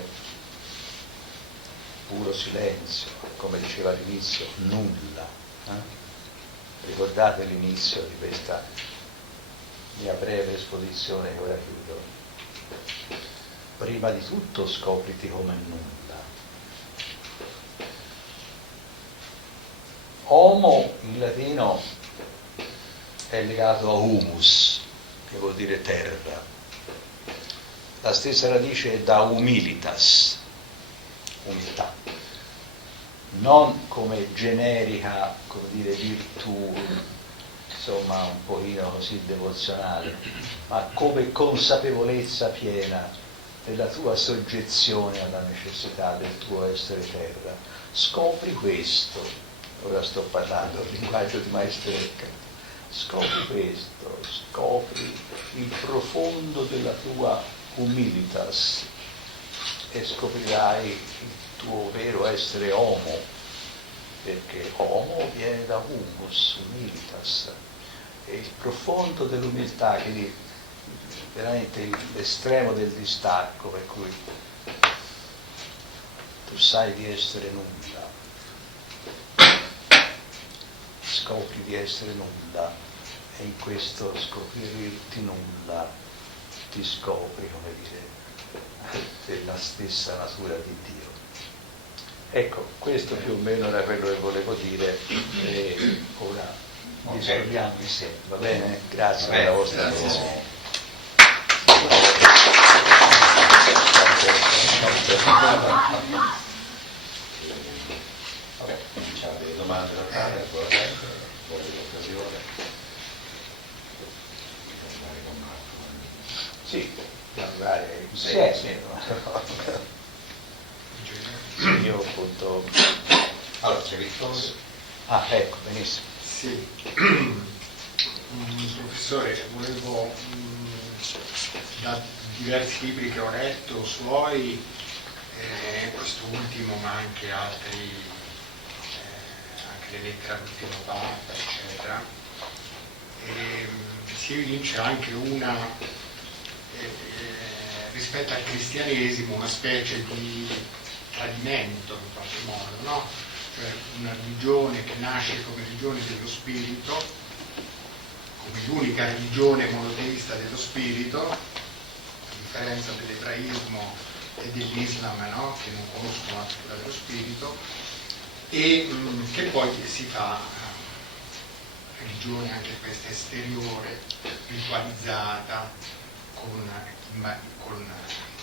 puro silenzio, come diceva all'inizio, nulla. Ricordate l'inizio di questa mia breve esposizione che ora chiudo? Prima di tutto scopriti come nulla. Homo in latino è legato a humus, che vuol dire terra. La stessa radice è da humilitas, umiltà, non come generica, come dire, virtù, insomma, un pochino così devozionale, ma come consapevolezza piena della tua soggezione alla necessità del tuo essere terra. Scopri questo, ora sto parlando il linguaggio di Maestrecca, scopri questo, scopri il profondo della tua humilitas e scoprirai il tuo vero essere homo, perché homo viene da humus, humilitas, e il profondo dell'umiltà, quindi veramente l'estremo del distacco, per cui tu sai di essere nulla, scopri di essere nulla, e in questo scoprirti nulla ti scopri, come dire, della stessa natura di Dio. Ecco, questo più o meno era quello che volevo dire, e ora discorriamo insieme, va bene? Grazie per la vostra attenzione. Vabbè, cominciamo delle domande da fare, ancora tempo, poi l'occasione. Sì, andare insieme. Io appunto. Allora, c'è Vittorio. Ah, ecco, benissimo. Sì, professore, volevo da diversi libri che ho letto suoi, questo ultimo ma anche altri, anche le lettere all'ultimo Papa, eccetera, si evince anche una, rispetto al cristianesimo, una specie di tradimento in qualche modo, no? Cioè una religione che nasce come religione dello spirito, come l'unica religione monoteista dello spirito, a differenza dell'ebraismo e dell'Islam, no? Che non conoscono la figura dello spirito, e che poi si fa religione anche questa esteriore, ritualizzata, con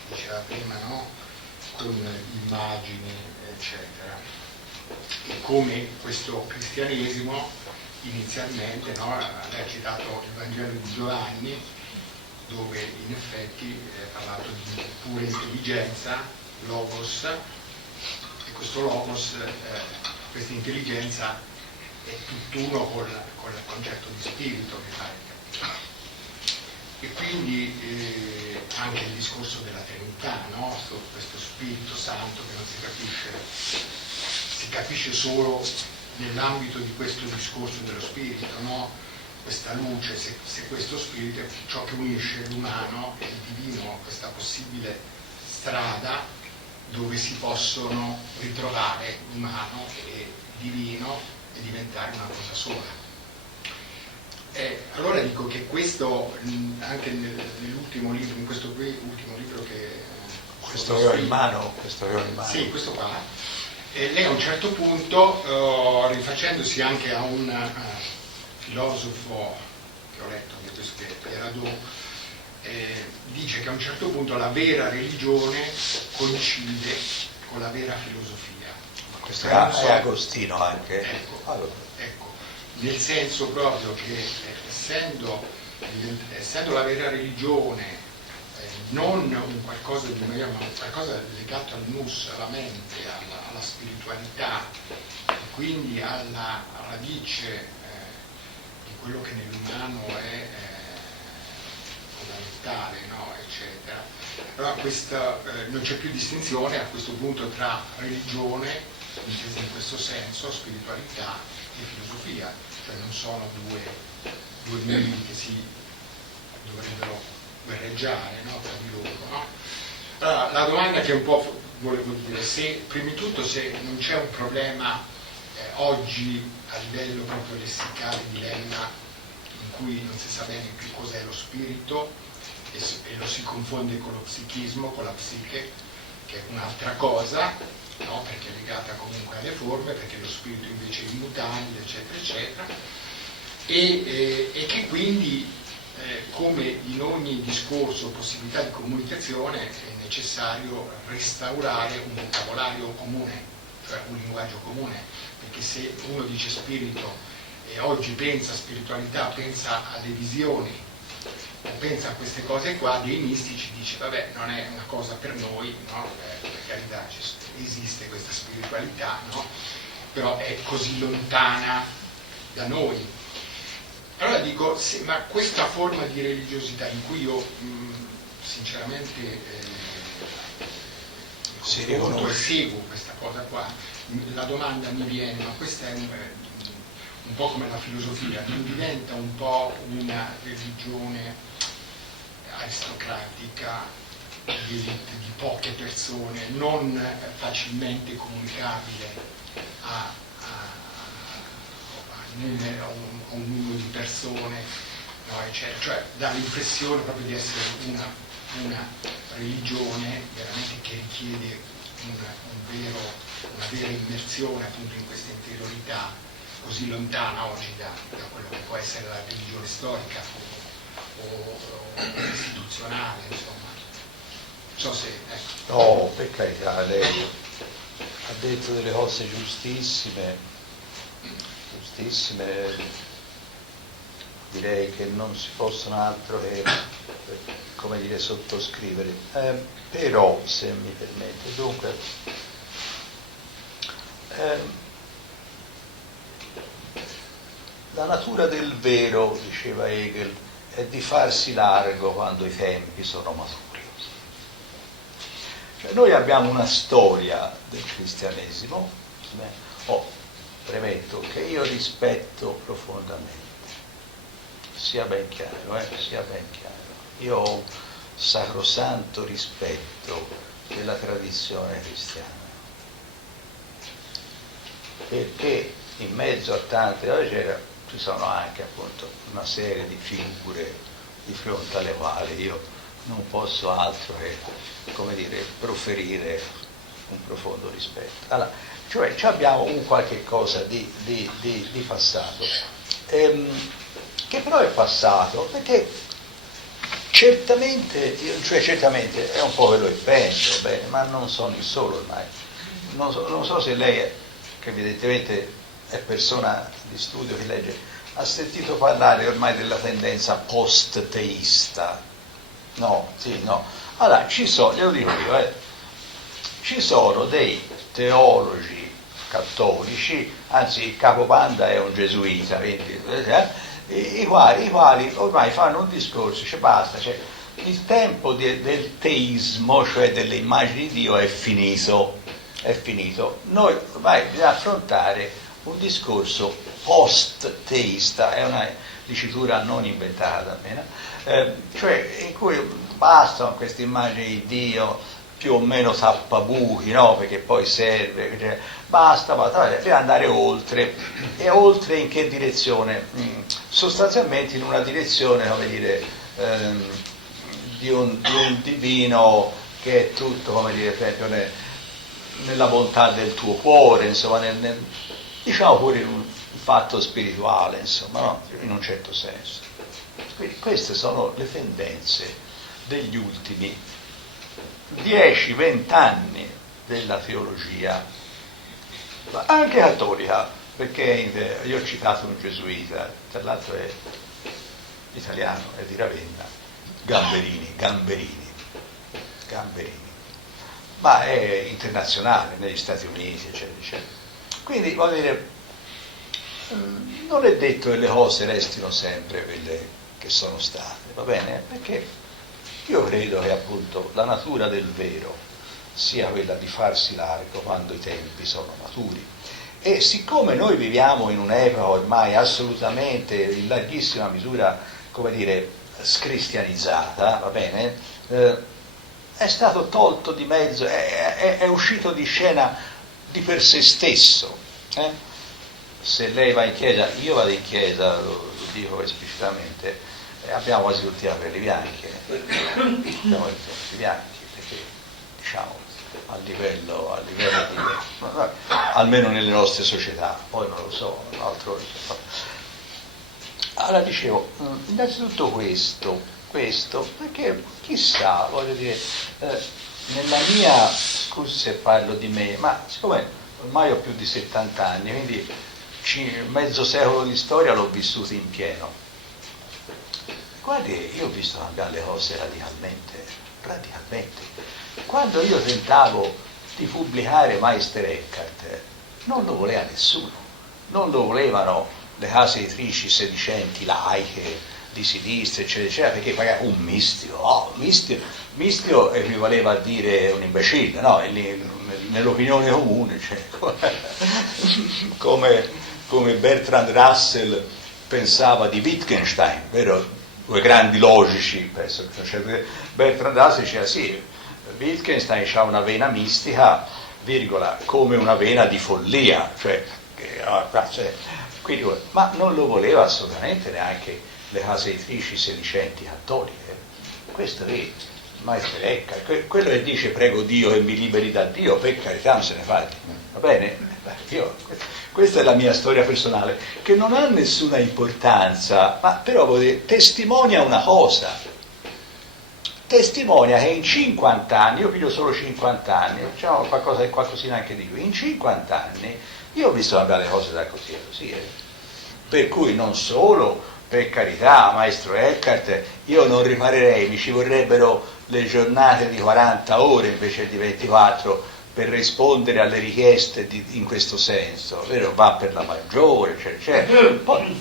diceva prima, no? Con immagini, eccetera. E come questo cristianesimo inizialmente, no? Lei ha citato il Vangelo di Giovanni, dove in effetti è parlato di pura intelligenza, logos, e questo logos, questa intelligenza è tutt'uno col concetto di spirito, mi pare. E quindi anche il discorso della Trinità, no? Questo Spirito Santo che non si capisce solo nell'ambito di questo discorso dello spirito, no? Questa luce, se questo spirito è ciò che unisce l'umano e il divino, questa possibile strada dove si possono ritrovare l'umano e il divino e diventare una cosa sola. Allora dico che questo, anche nell'ultimo libro, in questo qui, ultimo libro che questo che ho in mano, sì, questo qua, lei a un certo punto, rifacendosi anche a un filosofo che ho letto, che era dice che a un certo punto la vera religione coincide con la vera filosofia. Questo è Agostino anche. Ecco, nel senso proprio che essendo la vera religione non un qualcosa di meglio, ma qualcosa legato al nous, alla mente, alla spiritualità, e quindi alla radice di quello che nell'umano è fondamentale, no? Eccetera. Allora non c'è più distinzione a questo punto tra religione, intesa in questo senso, spiritualità e filosofia, cioè non sono due mondi che si dovrebbero guerreggiare, no? Tra di loro, no? Allora, la domanda che un po' volevo dire, se prima di tutto se non c'è un problema oggi a livello proprio lessicale di lemma in cui non si sa bene più cos'è lo spirito e lo si confonde con lo psichismo, con la psiche, che è un'altra cosa, no? Perché è legata comunque alle forme, perché lo spirito invece è immutabile, eccetera, eccetera, e che quindi come in ogni discorso o possibilità di comunicazione è necessario restaurare un vocabolario comune, cioè un linguaggio comune, perché se uno dice spirito e oggi pensa a spiritualità, pensa alle visioni o pensa a queste cose qua, dei mistici dice vabbè non è una cosa per noi, no? Per carità esiste questa spiritualità, no? Però è così lontana da noi. Allora dico, ma questa forma di religiosità in cui io sinceramente seguo questa cosa qua, la domanda mi viene, ma questa è un po' come la filosofia, non diventa un po' una religione aristocratica di poche persone, non facilmente comunicabile a un numero di persone, no, eccetera. Cioè dà l'impressione proprio di essere una religione veramente che richiede una vera immersione appunto in questa interiorità così lontana oggi da quello che può essere la religione storica o istituzionale, insomma. Non so se... No, per carità, lei ha detto delle cose giustissime, direi che non si possono altro che, come dire, sottoscrivere. Però, se mi permette, dunque, la natura del vero, diceva Hegel, è di farsi largo quando i tempi sono maturi. Cioè, noi abbiamo una storia del cristianesimo, premetto che io rispetto profondamente, sia ben chiaro, sia ben chiaro. Io ho un sacrosanto rispetto della tradizione cristiana, perché in mezzo a tante cose ci sono anche appunto una serie di figure di fronte alle quali io non posso altro che, come dire, proferire un profondo rispetto. Allora, cioè abbiamo un qualche cosa di passato, che però è passato perché certamente è un po' quello che penso, bene, ma non sono il solo ormai. Non so se lei, che evidentemente è persona di studio che legge, ha sentito parlare ormai della tendenza post-teista. No, sì, no. Allora, glielo dico io, ci sono dei teologi cattolici, anzi il capobanda è un gesuita, quindi, i quali ormai fanno un discorso, dice basta, cioè, il tempo del teismo, cioè delle immagini di Dio, è finito. Noi ormai bisogna affrontare un discorso post-teista, è una dicitura non inventata da me, cioè in cui bastano queste immagini di Dio più o meno tappabuchi, no? Perché poi serve, cioè, basta, deve andare oltre. E oltre in che direzione? Sostanzialmente in una direzione, come dire, di un divino che è tutto, come dire, per esempio, nella bontà del tuo cuore, insomma, diciamo pure in un fatto spirituale, insomma, no? In un certo senso. Quindi queste sono le tendenze degli ultimi 10-20 anni della teologia, anche cattolica, perché io ho citato un gesuita, tra l'altro è italiano, è di Ravenna, Gamberini, ma è internazionale negli Stati Uniti, eccetera, eccetera. Quindi, voglio dire, non è detto che le cose restino sempre quelle che sono state, va bene? Perché io credo che appunto la natura del vero sia quella di farsi largo quando i tempi sono maturi. E siccome noi viviamo in un'epoca ormai assolutamente, in larghissima misura, come dire, scristianizzata, va bene? è stato tolto di mezzo, è uscito di scena di per sé stesso. Se lei va in chiesa, io vado in chiesa, lo dico esplicitamente, abbiamo quasi tutti la pelle bianche, perché diciamo a livello di, almeno nelle nostre società, poi non lo so, altro. Allora dicevo, innanzitutto questo, perché chissà, voglio dire, nella mia, scusi se parlo di me, ma siccome ormai ho più di 70 anni, quindi mezzo secolo di storia l'ho vissuto in pieno. Guardi, io ho visto cambiare le cose radicalmente. Quando io tentavo di pubblicare Meister Eckhart, non lo voleva nessuno, non lo volevano le case editrici sedicenti, laiche, di sinistra, eccetera, eccetera, perché pagava un mistio equivaleva a dire un imbecille, no? Nell'opinione comune, cioè, come Bertrand Russell pensava di Wittgenstein, vero? Due grandi logici, penso, cioè, Bertrand Russell diceva sì, Wittgenstein ha una vena mistica, virgola, come una vena di follia, quindi, ma non lo voleva assolutamente neanche le case editrici sedicenti cattoliche. Questo è Meister Eckhart, quello che dice prego Dio che mi liberi da Dio, per carità non se ne fa, va bene? Questa è la mia storia personale, che non ha nessuna importanza, ma però testimonia una cosa, testimonia che in 50 anni, io piglio solo 50 anni, diciamo qualcosina anche di più, in 50 anni io ho visto cambiare le cose da così a così, per cui non solo, per carità, maestro Eckhart, io non riparerei, mi ci vorrebbero le giornate di 40 ore invece di 24 per rispondere alle richieste in questo senso, vero? Va per la maggiore, Poi,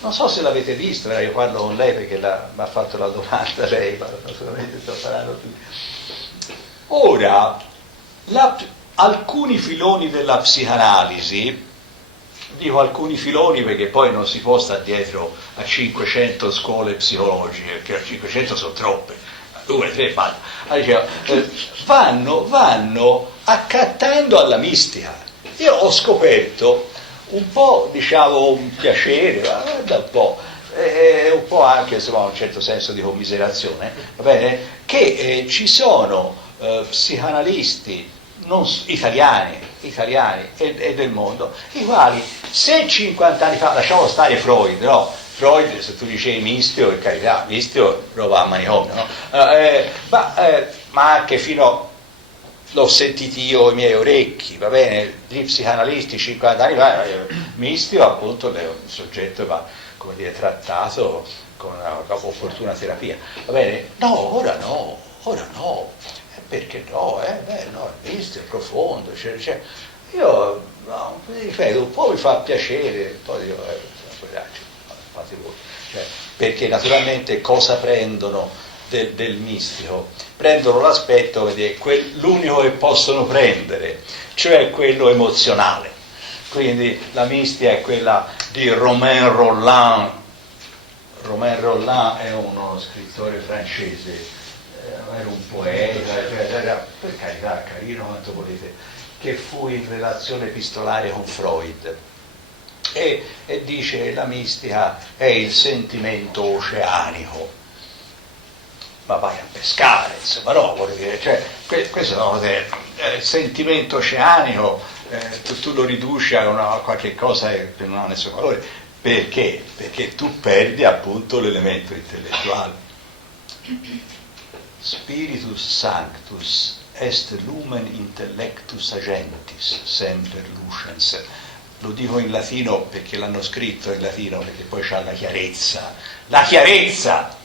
non so se l'avete visto, io parlo con lei perché mi ha fatto la domanda lei, ma naturalmente sto parlando tutti. Ora, alcuni filoni della psicanalisi, dico alcuni filoni perché poi non si può stare dietro a 500 scuole psicologiche, perché 500 sono troppe, 2, 3, vanno accattando alla mistica. Io ho scoperto un po', diciamo, un piacere, guarda un po' anche insomma un certo senso di commiserazione, va bene? Che ci sono psicanalisti italiani e del mondo, i quali se 50 anni fa, lasciamo stare Freud, no? Freud, se tu dicevi mistio, per carità, mistio lo va a manicomio, no? Ma anche fino, l'ho sentito io ai miei orecchi, va bene, gli psicanalisti 50 anni fa, mistio appunto è un soggetto va, come dire, trattato con una opportuna terapia, va bene? No, ora no, perché no, no, il mistio è profondo, io, no, ripeto, un po' mi fa piacere, poi dico, fate voi, perché naturalmente cosa prendono del mistico? Prendono l'aspetto, l'unico che possono prendere, cioè quello emozionale. Quindi la mistica è quella di Romain Rolland. Romain Rolland è uno scrittore francese, era un poeta, era, per carità, carino quanto volete, che fu in relazione epistolare con Freud. E dice la mistica è il sentimento oceanico. Ma vai a pescare, insomma, no, vuol dire, questo il sentimento oceanico, tu lo riduci a qualche cosa che non ha nessun valore. Perché? Perché tu perdi appunto l'elemento intellettuale. Spiritus Sanctus est lumen intellectus agentis, semper lucens. Lo dico in latino perché l'hanno scritto in latino, perché poi c'ha la chiarezza. La chiarezza!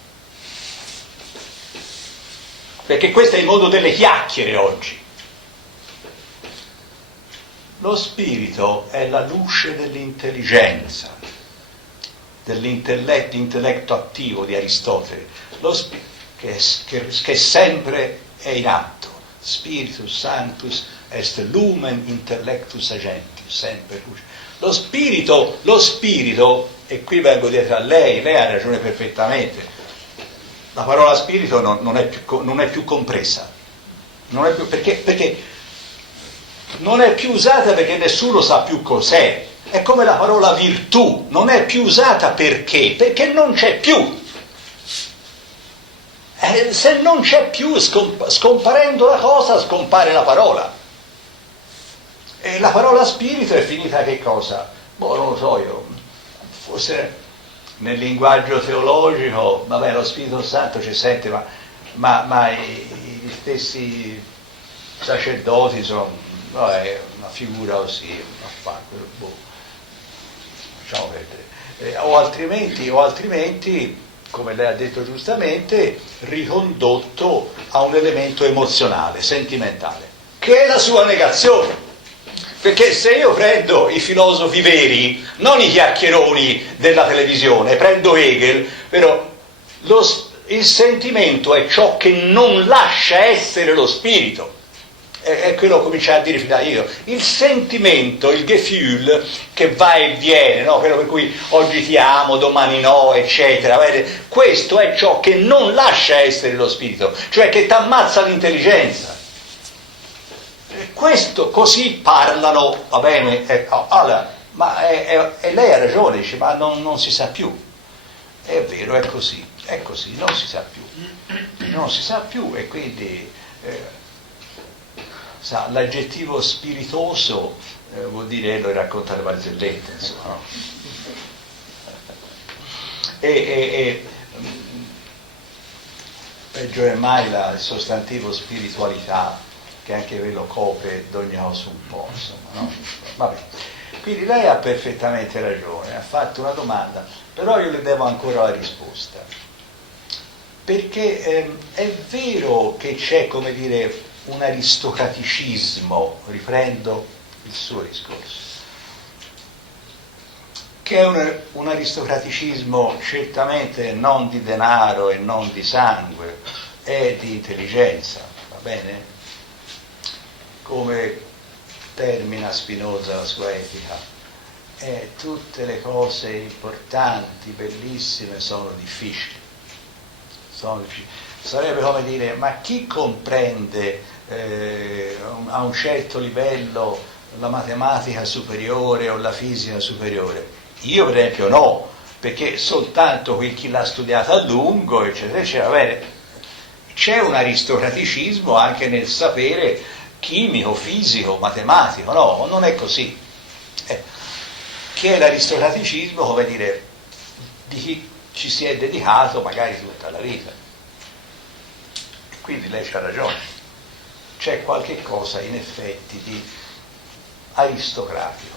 Perché questo è il mondo delle chiacchiere oggi. Lo spirito è la luce dell'intelligenza, dell'intelletto attivo di Aristotele, che sempre è in atto. Spiritus Sanctus est lumen intellectus agentis, sempre luce. Lo spirito, e qui vengo dietro a lei ha ragione perfettamente, la parola spirito non è più compresa, perché non è più usata perché nessuno sa più cos'è. È come la parola virtù, non è più usata perché non c'è più. Se non c'è più, scomparendo la cosa, scompare la parola. E la parola spirito è finita che cosa? Boh, non lo so io, forse nel linguaggio teologico, vabbè, lo Spirito Santo ci sente, ma gli stessi sacerdoti sono, è una figura così, boh, lasciamo perdere. O altrimenti, come lei ha detto giustamente, ricondotto a un elemento emozionale, sentimentale, che è la sua negazione. Perché se io prendo i filosofi veri, non i chiacchieroni della televisione, prendo Hegel, però il sentimento è ciò che non lascia essere lo spirito. È quello che cominciai a dire fino a io. Il sentimento, il Gefühl, che va e viene, no? Quello per cui oggi ti amo, domani no, eccetera. Questo è ciò che non lascia essere lo spirito, cioè che ti ammazza l'intelligenza. Questo così parlano, va bene, allora, ma lei ha ragione, dice, ma non si sa più. È vero, è così, non si sa più e quindi l'aggettivo spiritoso vuol dire lo racconta le barzellette, insomma, no? Peggio è mai il sostantivo spiritualità, che anche quello copre d'ogni cosa un po', insomma, no? Vabbè. Quindi lei ha perfettamente ragione, ha fatto una domanda, però io le devo ancora la risposta, perché è vero che c'è, come dire, un aristocraticismo, riprendo il suo discorso, che è un aristocraticismo certamente non di denaro e non di sangue, è di intelligenza, va bene? Come termina Spinoza la sua etica, tutte le cose importanti, bellissime, sono difficili. Sarebbe come dire, ma chi comprende a un certo livello la matematica superiore o la fisica superiore? Io per esempio no, perché soltanto chi l'ha studiata a lungo, eccetera, eccetera. Bene, c'è un aristocraticismo anche nel sapere chimico, fisico, matematico, no, non è così. Che è l'aristocraticismo, come dire, di chi ci si è dedicato magari tutta la vita. E quindi lei c'ha ragione, c'è qualche cosa in effetti di aristocratico.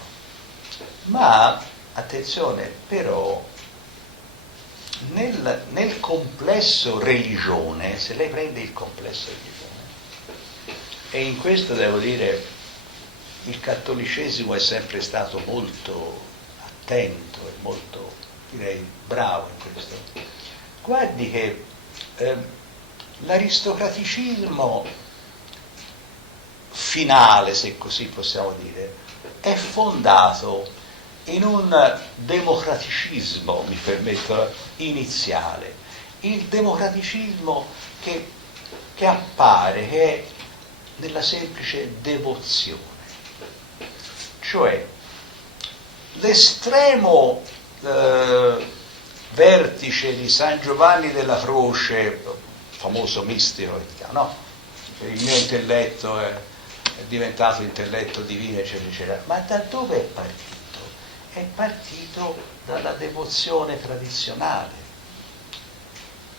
Ma, attenzione, però, nel complesso religione, se lei prende il complesso religione, e in questo devo dire il cattolicesimo è sempre stato molto attento e molto, direi, bravo in questo. Guardi che l'aristocraticismo finale, se così possiamo dire, è fondato in un democraticismo, mi permetto, iniziale. Il democraticismo che appare, che è nella semplice devozione, cioè l'estremo vertice di San Giovanni della Croce, famoso mistico, no? Il mio intelletto è diventato intelletto divino, eccetera, eccetera. Ma da dove è partito? È partito dalla devozione tradizionale,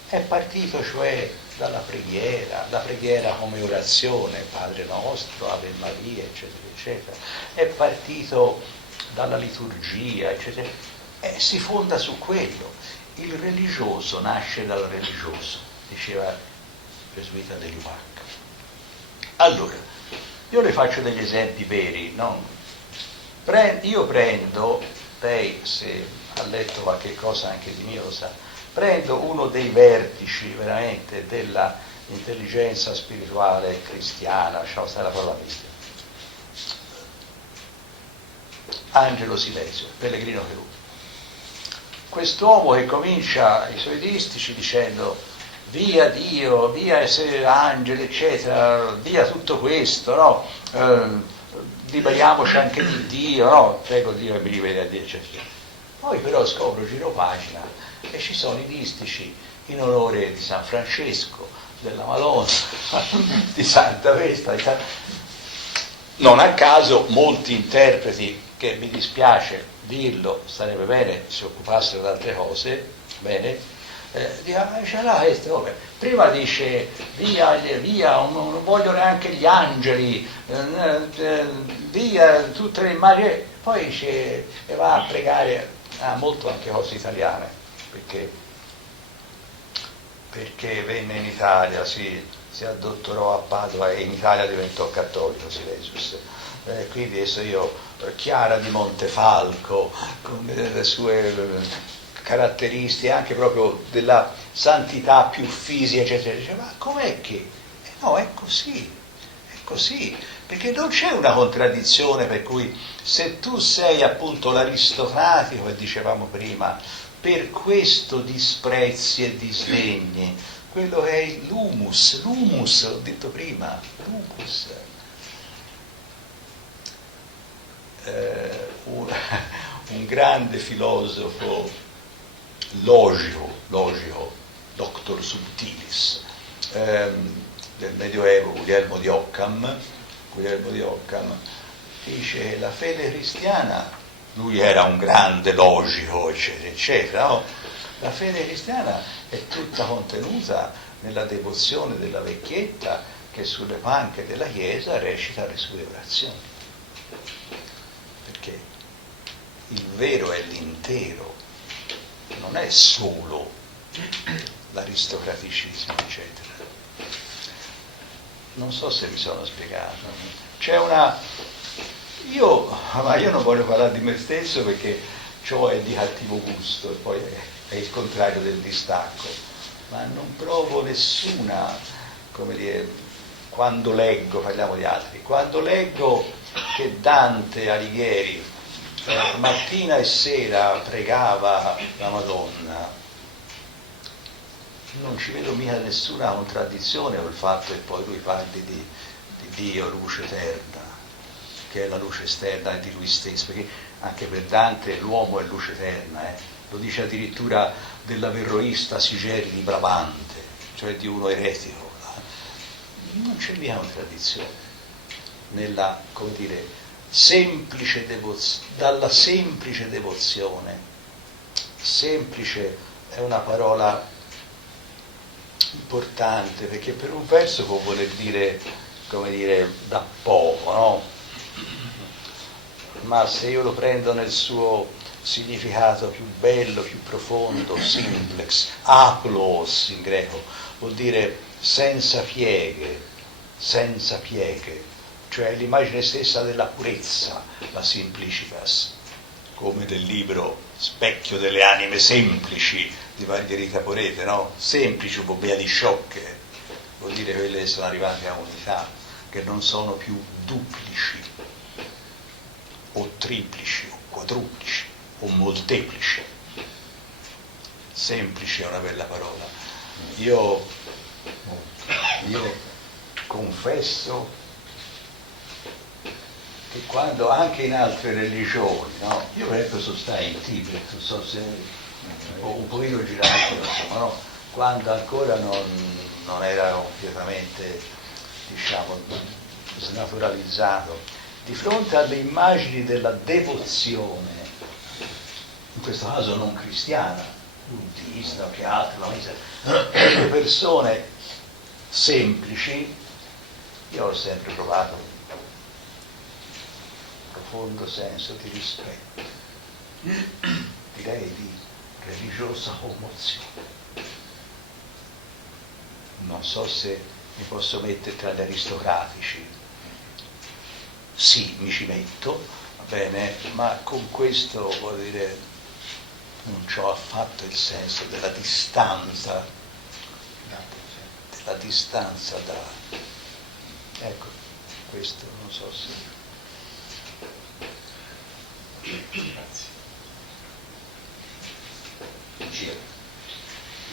è partito cioè dalla preghiera, la preghiera come orazione, Padre nostro, Ave Maria, eccetera, eccetera, è partito dalla liturgia, eccetera, e si fonda su quello. Il religioso nasce dal religioso, diceva il Gesuita De Lubac. Allora, io le faccio degli esempi veri, no? Io prendo, lei se ha letto qualche cosa anche di mio lo sa, prendo uno dei vertici veramente della intelligenza spirituale cristiana, lasciamo stare la parola mistica, Angelo Silesio, Pellegrino Perù. Quest'uomo che comincia i suoi distici dicendo via Dio, via angeli, eccetera, via tutto questo, no? Liberiamoci anche di Dio, no? Prego Dio e mi rivede a Dio, eccetera. Poi però scopro, giro pagina, e ci sono i distici in onore di San Francesco, della Madonna, di Santa Vesta, Non a caso molti interpreti, che mi dispiace dirlo, sarebbe bene si occupassero di altre cose, bene, dice là, prima dice via, non voglio neanche gli angeli, via tutte le immagini, poi dice, e va a pregare, molto anche cose italiane, perché venne in Italia, si addottorò a Padova e in Italia diventò cattolico Silesus. Quindi adesso io, Chiara di Montefalco, con le sue caratteristiche anche proprio della santità più fisica, eccetera, dice, ma com'è che? No, è così, perché non c'è una contraddizione per cui se tu sei appunto l'aristocratico, che dicevamo prima, per questo disprezzi e disdegni, quello che è l'humus, ho detto prima, l'humus. Un grande filosofo logico, Doctor Subtilis, del Medioevo, Guglielmo di Occam, dice che la fede cristiana, lui era un grande logico, eccetera, eccetera, no? La fede cristiana è tutta contenuta nella devozione della vecchietta che sulle panche della chiesa recita le sue orazioni. Perché il vero è l'intero, non è solo l'aristocraticismo, eccetera. Non so se mi sono spiegato. C'è io non voglio parlare di me stesso perché ciò è di cattivo gusto e poi è il contrario del distacco, ma non provo nessuna, quando leggo, parliamo di altri, quando leggo che Dante Alighieri mattina e sera pregava la Madonna, non ci vedo mica nessuna contraddizione col fatto che poi lui parli di Dio, luce eterna, che è la luce esterna di lui stesso, perché anche per Dante l'uomo è luce eterna, lo dice addirittura dell'averroista Sigeri di Brabante, cioè di uno eretico. Non c'è mica contraddizione nella, semplice dalla semplice devozione. Semplice è una parola importante perché per un verso può voler dire, da poco, no? Ma se io lo prendo nel suo significato più bello, più profondo, simplex, aklos in greco, vuol dire senza pieghe, cioè l'immagine stessa della purezza, la simplicitas, come del libro Specchio delle anime semplici di Margherita Porete, no? Semplici, bobbea di sciocche, vuol dire quelle che sono arrivate a unità, che non sono più duplici, o triplici, o quadruplici, o molteplici. Semplice è una bella parola. Io confesso che quando anche in altre religioni, no? Io per esempio sono stato in Tibet, non so se un pochino girato, insomma, no? Quando ancora non era completamente, snaturalizzato, di fronte alle immagini della devozione, in questo caso non cristiana, buddista o che altro, le persone semplici, io ho sempre provato un profondo senso di rispetto, direi di religiosa commozione. Non so se mi posso mettere tra gli aristocratici, sì, mi ci metto, va bene, ma con questo vuol dire non c'ho affatto il senso della distanza da... Ecco, questo non so se... Grazie.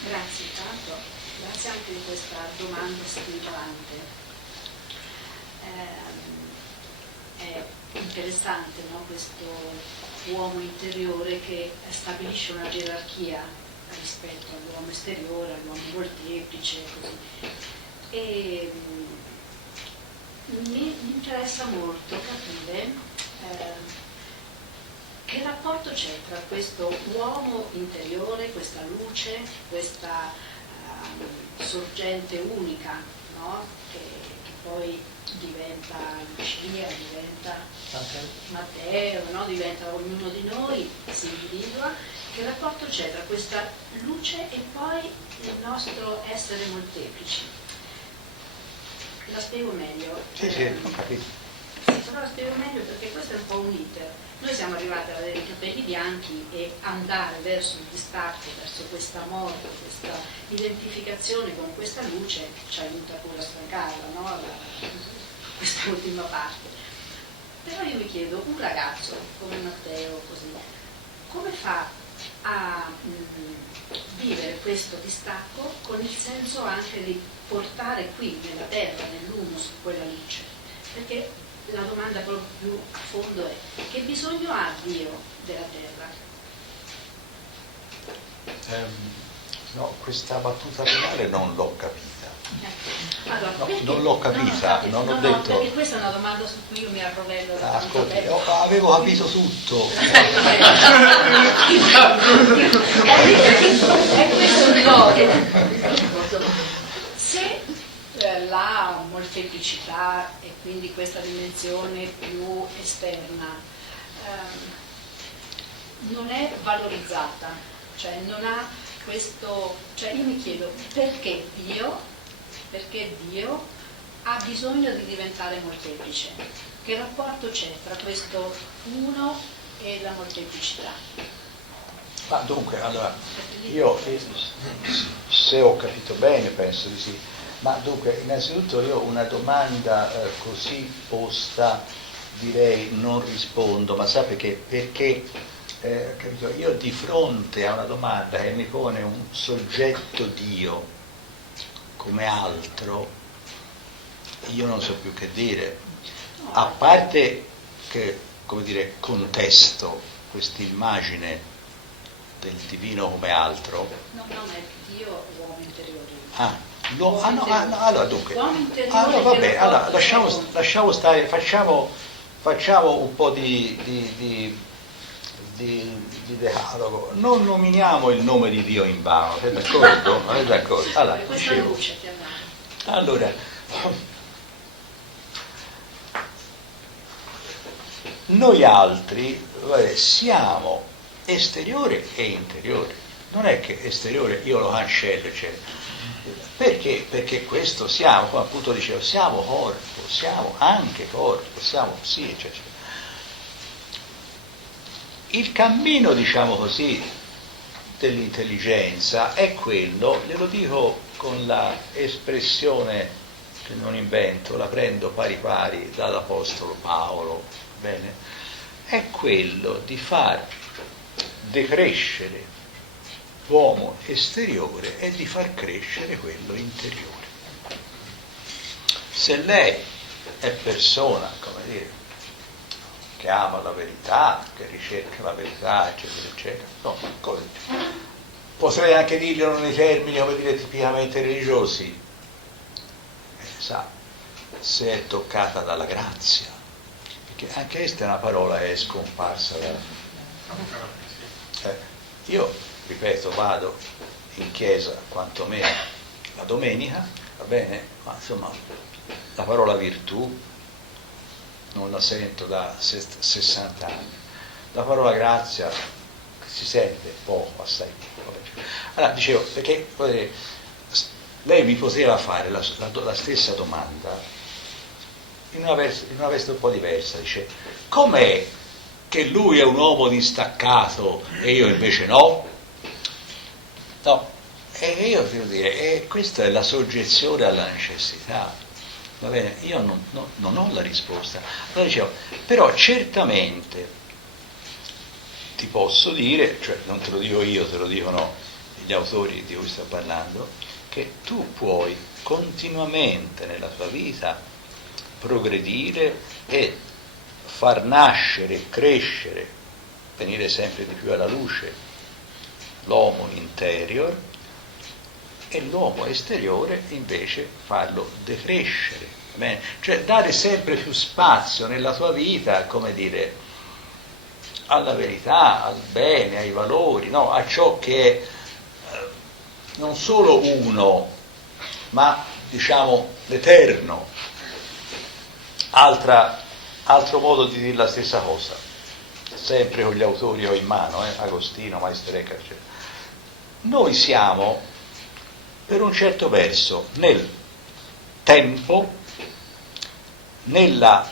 Grazie tanto. grazie anche di questa domanda stimolante. È interessante, no? Questo uomo interiore che stabilisce una gerarchia rispetto all'uomo esteriore, all'uomo molteplice e così. E mi interessa molto capire che rapporto c'è tra questo uomo interiore, questa luce, questa sorgente unica, no? che poi diventa Lucia, diventa Matteo, no? Diventa ognuno di noi, si individua. Che rapporto c'è tra questa luce e poi il nostro essere molteplici? La spiego meglio. Sì, ho capito. Sì, però la spiego meglio perché questo è un po' un iter. Noi siamo arrivati ad avere i capelli bianchi e andare verso il distacco, verso questa morte, questa identificazione con questa luce ci aiuta pure a stancarla, no? Questa ultima parte. Però io mi chiedo, un ragazzo come Matteo, così, come fa a vivere questo distacco con il senso anche di portare qui nella terra, nell'humus, quella luce? Perché la domanda proprio più a fondo è: che bisogno ha Dio della terra? No, questa battuta finale non l'ho capita. Allora, No, perché? non l'ho capita, non ho detto. Perché questa è una domanda su cui io mi arrovello. Ascolti, avevo capito tutto. È questo il nodo. Se la molteplicità e quindi questa dimensione più esterna non è valorizzata, cioè non ha questo, cioè io mi chiedo perché Dio ha bisogno di diventare molteplice. Che rapporto c'è tra questo uno e la molteplicità? Ma dunque, allora, io se ho capito bene penso di sì, ma dunque innanzitutto io una domanda così posta direi non rispondo, ma sa perché? Perché capito, io di fronte a una domanda che mi pone un soggetto Dio come altro, io non so più che dire, a parte che, come dire, contesto quest'immagine del divino come altro. No, non è Dio uomo interiore. Allora dunque, Uomo interiore, allora vabbè, allora rapporto lasciamo stare, facciamo un po' di decalogo, non nominiamo il nome di Dio in vano, sei d'accordo? Non è d'accordo? Allora, questa dicevo, luce che abbiamo. allora, noi altri siamo esteriore e interiore, non è che esteriore io lo cancello, eccetera. Perché? Perché questo siamo, come appunto dicevo, siamo corpo, siamo anche corpo, siamo sì, eccetera. Il cammino, diciamo così, dell'intelligenza è quello, glielo dico con la espressione che non invento, la prendo pari pari dall'Apostolo Paolo, bene? È quello di far decrescere l'uomo esteriore e di far crescere quello interiore. Se lei è persona, come dire, che ama la verità, che ricerca la verità, eccetera, eccetera, no, potrei anche dirglielo nei termini, come dire, tipicamente religiosi, sa, se è toccata dalla grazia, perché anche questa è una parola che è scomparsa io, ripeto, vado in chiesa quantomeno la domenica, va bene, ma insomma la parola virtù non la sento da 60 anni, la parola grazia si sente poco, assai poco. Allora dicevo, perché lei mi poteva fare la stessa domanda in una veste un po' diversa, dice: com'è che lui è un uomo distaccato e io invece no? No, e io devo dire, questa è la soggezione alla necessità, va bene? Io non ho la risposta. Allora dicevo, però certamente ti posso dire, cioè non te lo dico io, te lo dicono gli autori di cui sto parlando, che tu puoi continuamente nella tua vita progredire e far nascere, crescere, venire sempre di più alla luce l'uomo interior, e l'uomo esteriore invece farlo decrescere. Bene? Cioè dare sempre più spazio nella tua vita, come dire, alla verità, al bene, ai valori, no? A ciò che è non solo uno, ma diciamo l'eterno. Altro modo di dire la stessa cosa, sempre con gli autori ho in mano, Agostino, Meister Eckhart, eccetera. Noi siamo, per un certo verso, nel tempo, nella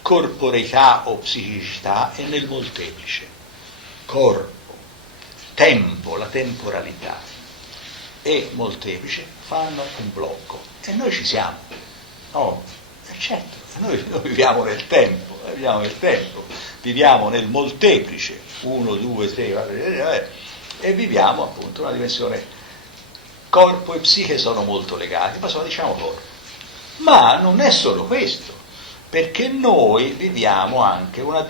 corporeità o psichicità e nel molteplice. Corpo, tempo, la temporalità e molteplice fanno un blocco e noi ci siamo. No, certo, noi viviamo nel tempo, viviamo nel molteplice, 1, 2, 3, e viviamo appunto una dimensione. Corpo e psiche sono molto legati, ma sono, diciamo, corpo. Ma non è solo questo, perché noi viviamo anche una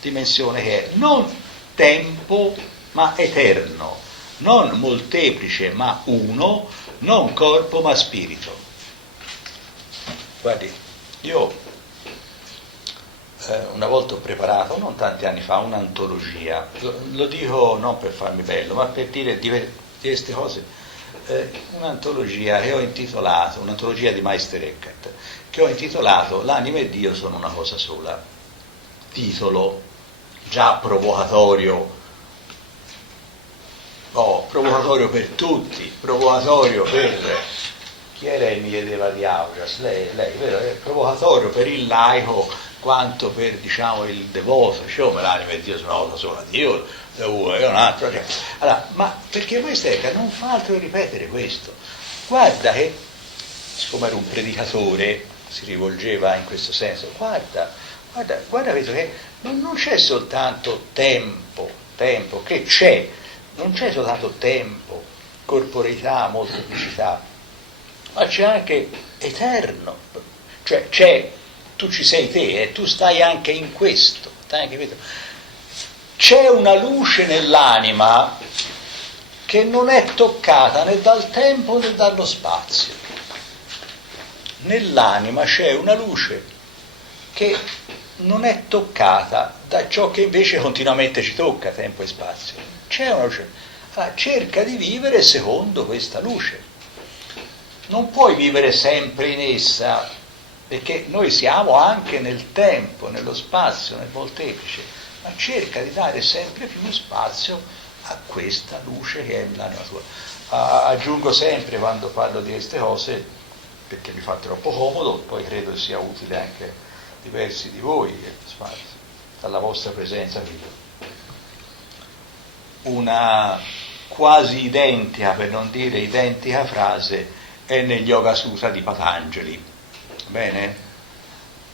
dimensione che è non tempo ma eterno, non molteplice ma uno, non corpo ma spirito. Guardi, io una volta ho preparato, non tanti anni fa, un'antologia, lo dico non per farmi bello, ma per dire di queste cose, un'antologia che ho intitolato, un'antologia di Meister Eckhart, che ho intitolato L'anima e Dio sono una cosa sola. Titolo già provocatorio, provocatorio per tutti, provocatorio per chi è lei, mi chiedeva di Augias, lei vero? È provocatorio per il laico quanto per, diciamo, il devoto, ma l'anima e Dio sono una cosa sola, Dio è uno e un altro, cioè. Allora, ma perché Meister Eckhart non fa altro che ripetere questo? Guarda che, siccome era un predicatore, si rivolgeva in questo senso, guarda vedo che non c'è soltanto tempo che c'è, non c'è soltanto tempo, corporeità, molteplicità, ma c'è anche eterno, cioè tu ci sei te, tu stai anche in questo, c'è una luce nell'anima che non è toccata né dal tempo né dallo spazio. Nell'anima c'è una luce che non è toccata da ciò che invece continuamente ci tocca, tempo e spazio. C'è una luce. Allora, cerca di vivere secondo questa luce. Non puoi vivere sempre in essa, perché noi siamo anche nel tempo, nello spazio, nel molteplice, ma cerca di dare sempre più spazio a questa luce che è l'anima tua. Aggiungo sempre, quando parlo di queste cose, perché mi fa troppo comodo, poi credo sia utile anche a diversi di voi, dalla vostra presenza qui. Una quasi identica, per non dire identica frase, è negli Yoga Sutra di Patanjali. Bene?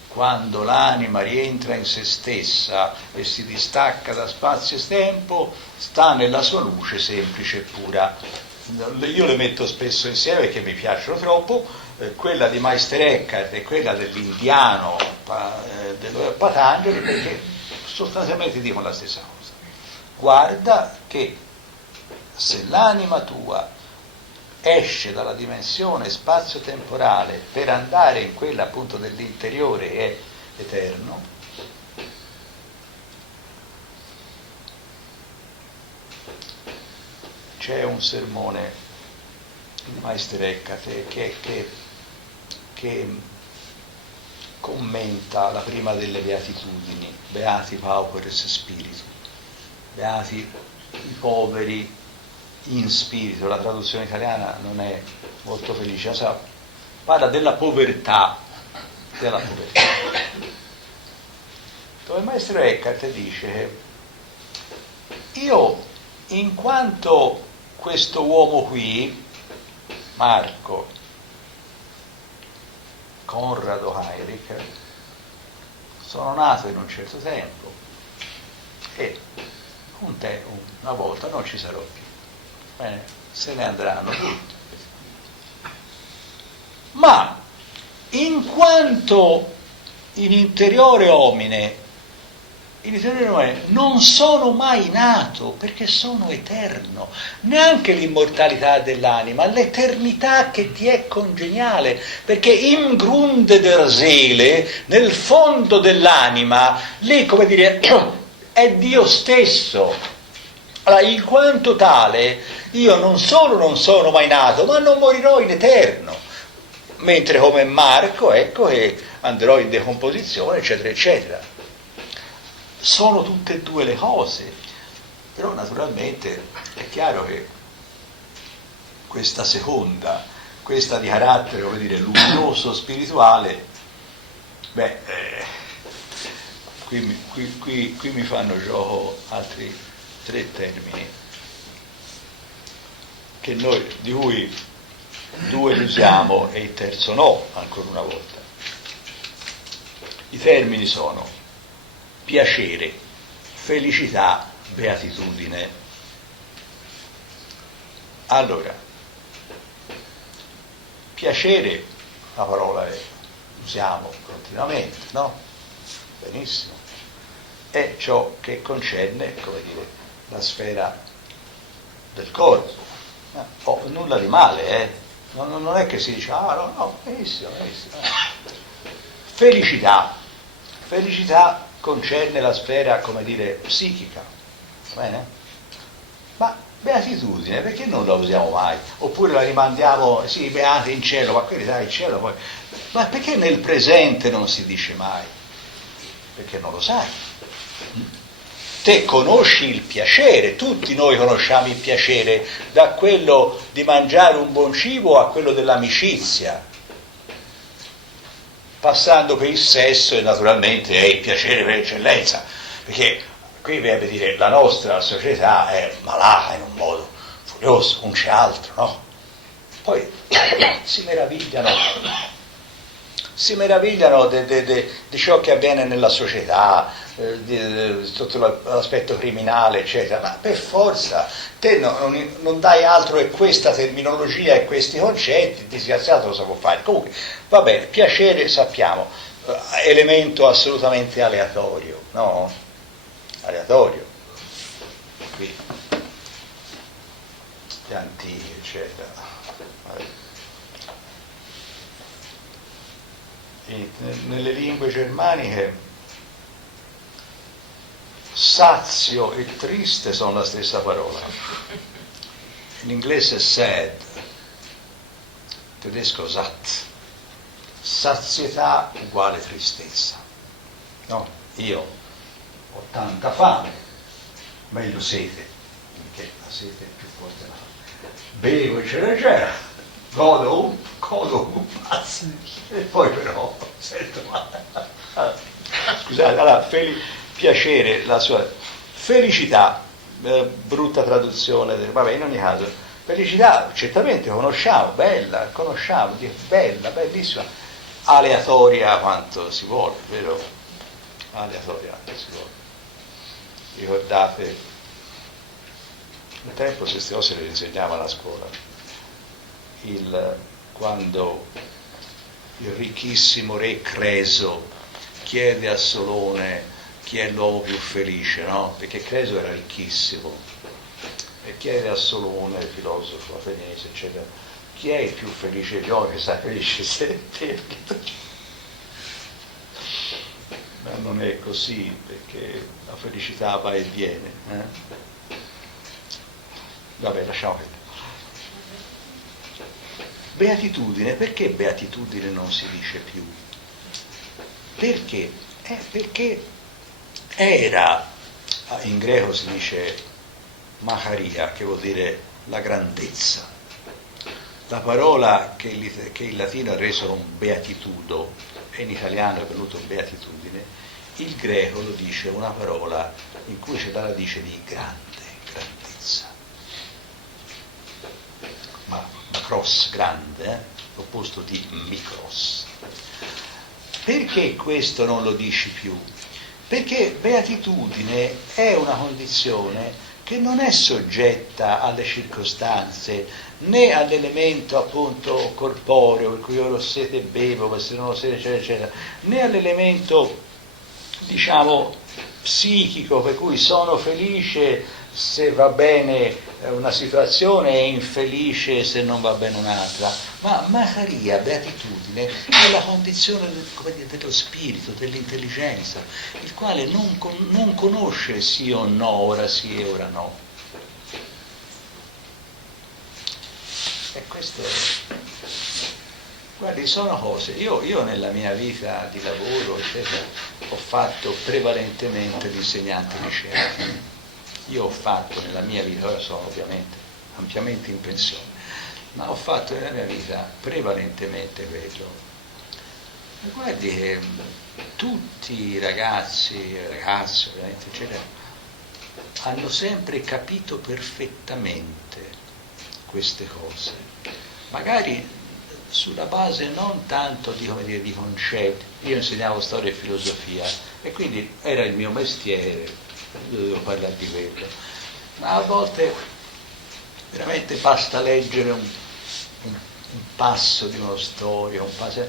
Quando l'anima rientra in se stessa e si distacca da spazio e tempo, sta nella sua luce semplice e pura. Io le metto spesso insieme perché mi piacciono troppo, quella di Meister Eckhart e quella dell'indiano Patanjali, perché sostanzialmente dicono la stessa cosa. Guarda che se l'anima tua esce dalla dimensione spazio-temporale per andare in quella appunto dell'interiore e eterno, c'è un sermone di Meister Eckhart che commenta la prima delle beatitudini, beati pauperes spiritu, beati i poveri in spirito. La traduzione italiana non è molto felice, parla della povertà, dove il maestro Eckhart dice: io, in quanto questo uomo qui, Marco Conrado Heinrich, sono nato in un certo tempo e una volta non ci sarò più. Bene, se ne andranno tutti. ma in quanto in interiore homine, non sono mai nato perché sono eterno, neanche l'immortalità dell'anima, l'eternità che ti è congeniale, perché im Grunde der Seele, nel fondo dell'anima, lì come dire è Dio stesso. Allora, in quanto tale, io non solo non sono mai nato, ma non morirò in eterno, mentre come Marco, ecco che andrò in decomposizione, eccetera, eccetera. Sono tutte e due le cose, però naturalmente è chiaro che questa seconda, questa di carattere, come dire, luminoso, spirituale, qui mi fanno gioco altri 3 termini, di cui 2 li usiamo e il terzo no, ancora una volta. I termini sono piacere, felicità, beatitudine. Allora, piacere, la parola usiamo continuamente, no? Benissimo. È ciò che concerne, come dire, la sfera del corpo. Nulla di male, non è che si dice, no, benissimo. Felicità concerne la sfera, come dire, psichica, bene? Ma beatitudine, perché non la usiamo mai? Oppure la rimandiamo, sì, beati in cielo, ma quelli dai in cielo poi. Ma perché nel presente non si dice mai? Perché non lo sai. Te conosci il piacere, tutti noi conosciamo il piacere, da quello di mangiare un buon cibo a quello dell'amicizia, passando per il sesso e naturalmente è il piacere per eccellenza, perché qui deve dire la nostra società è malata in un modo furioso, non c'è altro, no? Poi si meravigliano di ciò che avviene nella società, sotto l'aspetto criminale, eccetera, ma per forza te non dai altro che questa terminologia e questi concetti, disgraziato cosa può fare? Comunque, va bene, piacere sappiamo, elemento assolutamente aleatorio, no? Aleatorio, qui, gli antichi, eccetera. Nelle lingue germaniche sazio e triste sono la stessa parola. In inglese sad, in tedesco satt. Sazietà uguale tristezza. No, io ho tanta fame, meglio sete, perché la sete è più forte della fame. Bevo, eccetera, eccetera. Godo un pazzo e poi però sento male. Scusate, allora, piacere, la sua felicità, brutta traduzione, vabbè, in ogni caso, felicità certamente conosciamo, bella, bella, bellissima, aleatoria quanto si vuole, vero? Aleatoria quanto si vuole. Ricordate, un tempo queste cose le insegnavano a scuola. Quando il ricchissimo re Creso chiede a Solone chi è l'uomo più felice, no? Perché Creso era ricchissimo e chiede a Solone, il filosofo ateniese, eccetera, chi è il più felice degli uomini, che sa felice sempre. Ma non è così, perché la felicità va e viene. Vabbè, lasciamo perdere. Beatitudine, perché beatitudine non si dice più? Perché? Perché era, in greco si dice macaria, che vuol dire la grandezza. La parola che il latino ha reso un beatitudo, e in italiano è venuto beatitudine, il greco lo dice una parola in cui c'è la radice di grandezza. Macros, grande, l'opposto di micros. Perché questo non lo dici più? Perché beatitudine è una condizione che non è soggetta alle circostanze, né all'elemento appunto corporeo, per cui io ho sete e bevo, ma se non ho sete eccetera eccetera, né all'elemento diciamo psichico, per cui sono felice se va bene una situazione e infelice se non va bene un'altra, ma Macaria, beatitudine, è la condizione dello spirito, dell'intelligenza, il quale non conosce sì o no, ora sì e ora no. E questo è... Guardi, sono cose, io nella mia vita di lavoro eccetera, ho fatto prevalentemente l'insegnante liceo. Io ho fatto nella mia vita, ora sono ovviamente ampiamente in pensione, ma ho fatto nella mia vita prevalentemente quello. E guardi che tutti i ragazze ovviamente eccetera, hanno sempre capito perfettamente queste cose, magari sulla base non tanto di, come dire, di concetti. Io insegnavo storia e filosofia e quindi era il mio mestiere, dovevo parlare di quello, ma a volte veramente basta leggere un passo di una storia, un passo,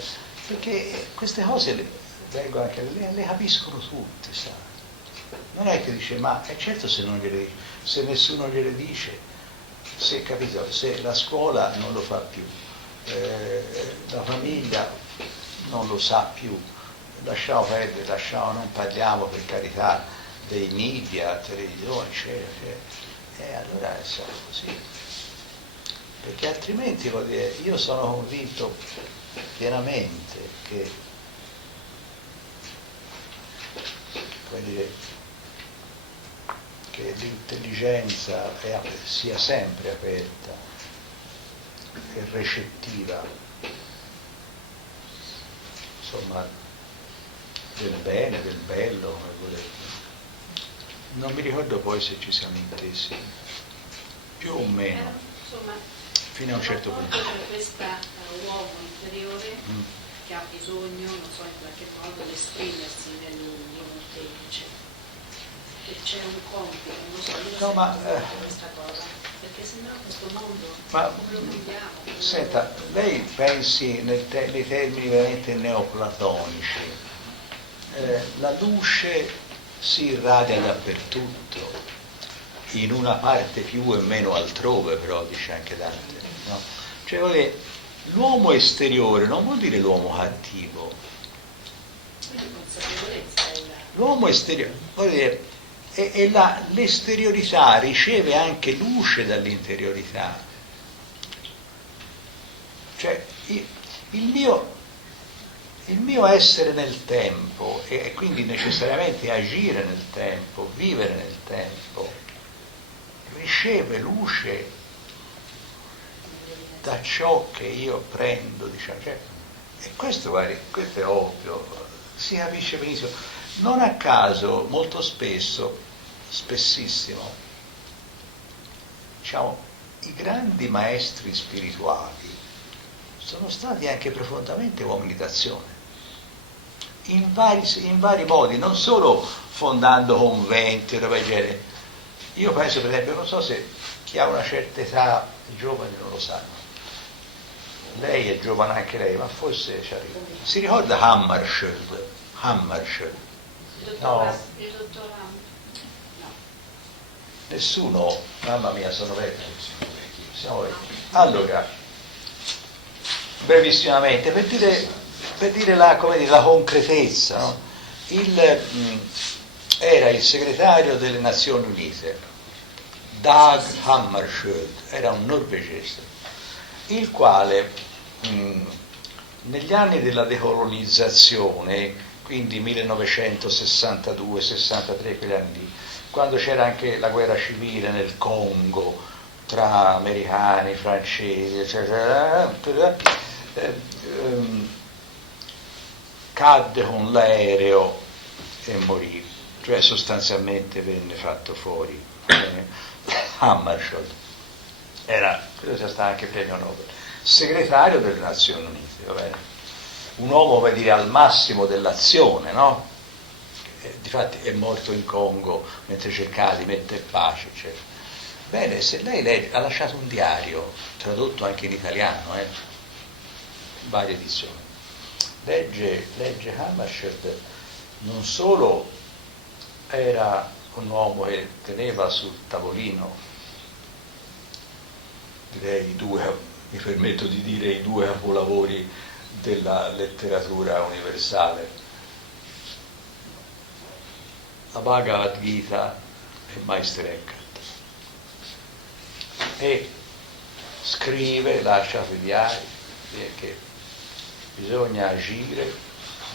perché queste cose vengono anche, le capiscono tutte, sa? Non è che dice, ma è certo se nessuno gliele dice, se, capito, se la scuola non lo fa più, la famiglia non lo sa più, lasciamo perdere, non parliamo per carità dei media, televisione, eccetera. Allora siamo così. Perché altrimenti io sono convinto pienamente che, come dire, che l'intelligenza sia sempre aperta e recettiva, insomma, del bene, del bello, come volete. Non mi ricordo poi se ci siamo intesi, più o meno, insomma, fino a un certo punto. Per questo uomo interiore che ha bisogno, non so, in qualche modo di esprimersi nel molteplice, che c'è un compito, non so, io No, ma questa cosa, perché sennò questo mondo ma non lo viviamo. senta, lei pensi nei termini veramente neoplatonici, la luce si irradia dappertutto, in una parte più e meno altrove, però dice anche Dante, no? Cioè, l'uomo esteriore non vuol dire l'uomo cattivo. L'uomo esteriore vuol dire, l'esteriorità riceve anche luce dall'interiorità. Cioè, il mio essere nel tempo e quindi necessariamente agire nel tempo, vivere nel tempo, riceve luce da ciò che io prendo, diciamo. Cioè, e questo, guardi, questo è ovvio, si capisce benissimo. Non a caso, molto spesso, spessissimo, diciamo, i grandi maestri spirituali sono stati anche profondamente uomini d'azione, in vari modi, non solo fondando conventi o roba del genere. Io penso, per esempio, non so se chi ha una certa età, i giovani non lo sanno, lei è giovane anche lei, ma forse ci arriva. Si ricorda Hammarskjöld? No. Il dottor no. Nessuno? Mamma mia, sono vecchio. Siamo vecchi. Allora, brevissimamente, per dire la concretezza, no? Era il segretario delle Nazioni Unite, Dag Hammarskjöld, era un norvegese, il quale negli anni della decolonizzazione, quindi 1962-63, quegli anni lì, quando c'era anche la guerra civile nel Congo tra americani, francesi, eccetera, cadde con l'aereo e morì, cioè sostanzialmente venne fatto fuori. Hammarskjöld credo sia stato anche premio Nobel, segretario delle Nazioni Unite, va bene? Un uomo, per dire, al massimo dell'azione, no? difatti è morto in Congo mentre cercava di mettere pace, eccetera. Bene, se lei ha lasciato un diario, tradotto anche in italiano, varie edizioni, legge Hammarskjöld, non solo era un uomo che teneva sul tavolino, direi mi permetto di dire i due capolavori della letteratura universale, la Bhagavad Gita e Meister Eckhart, e scrive, lascia per gli altri che bisogna agire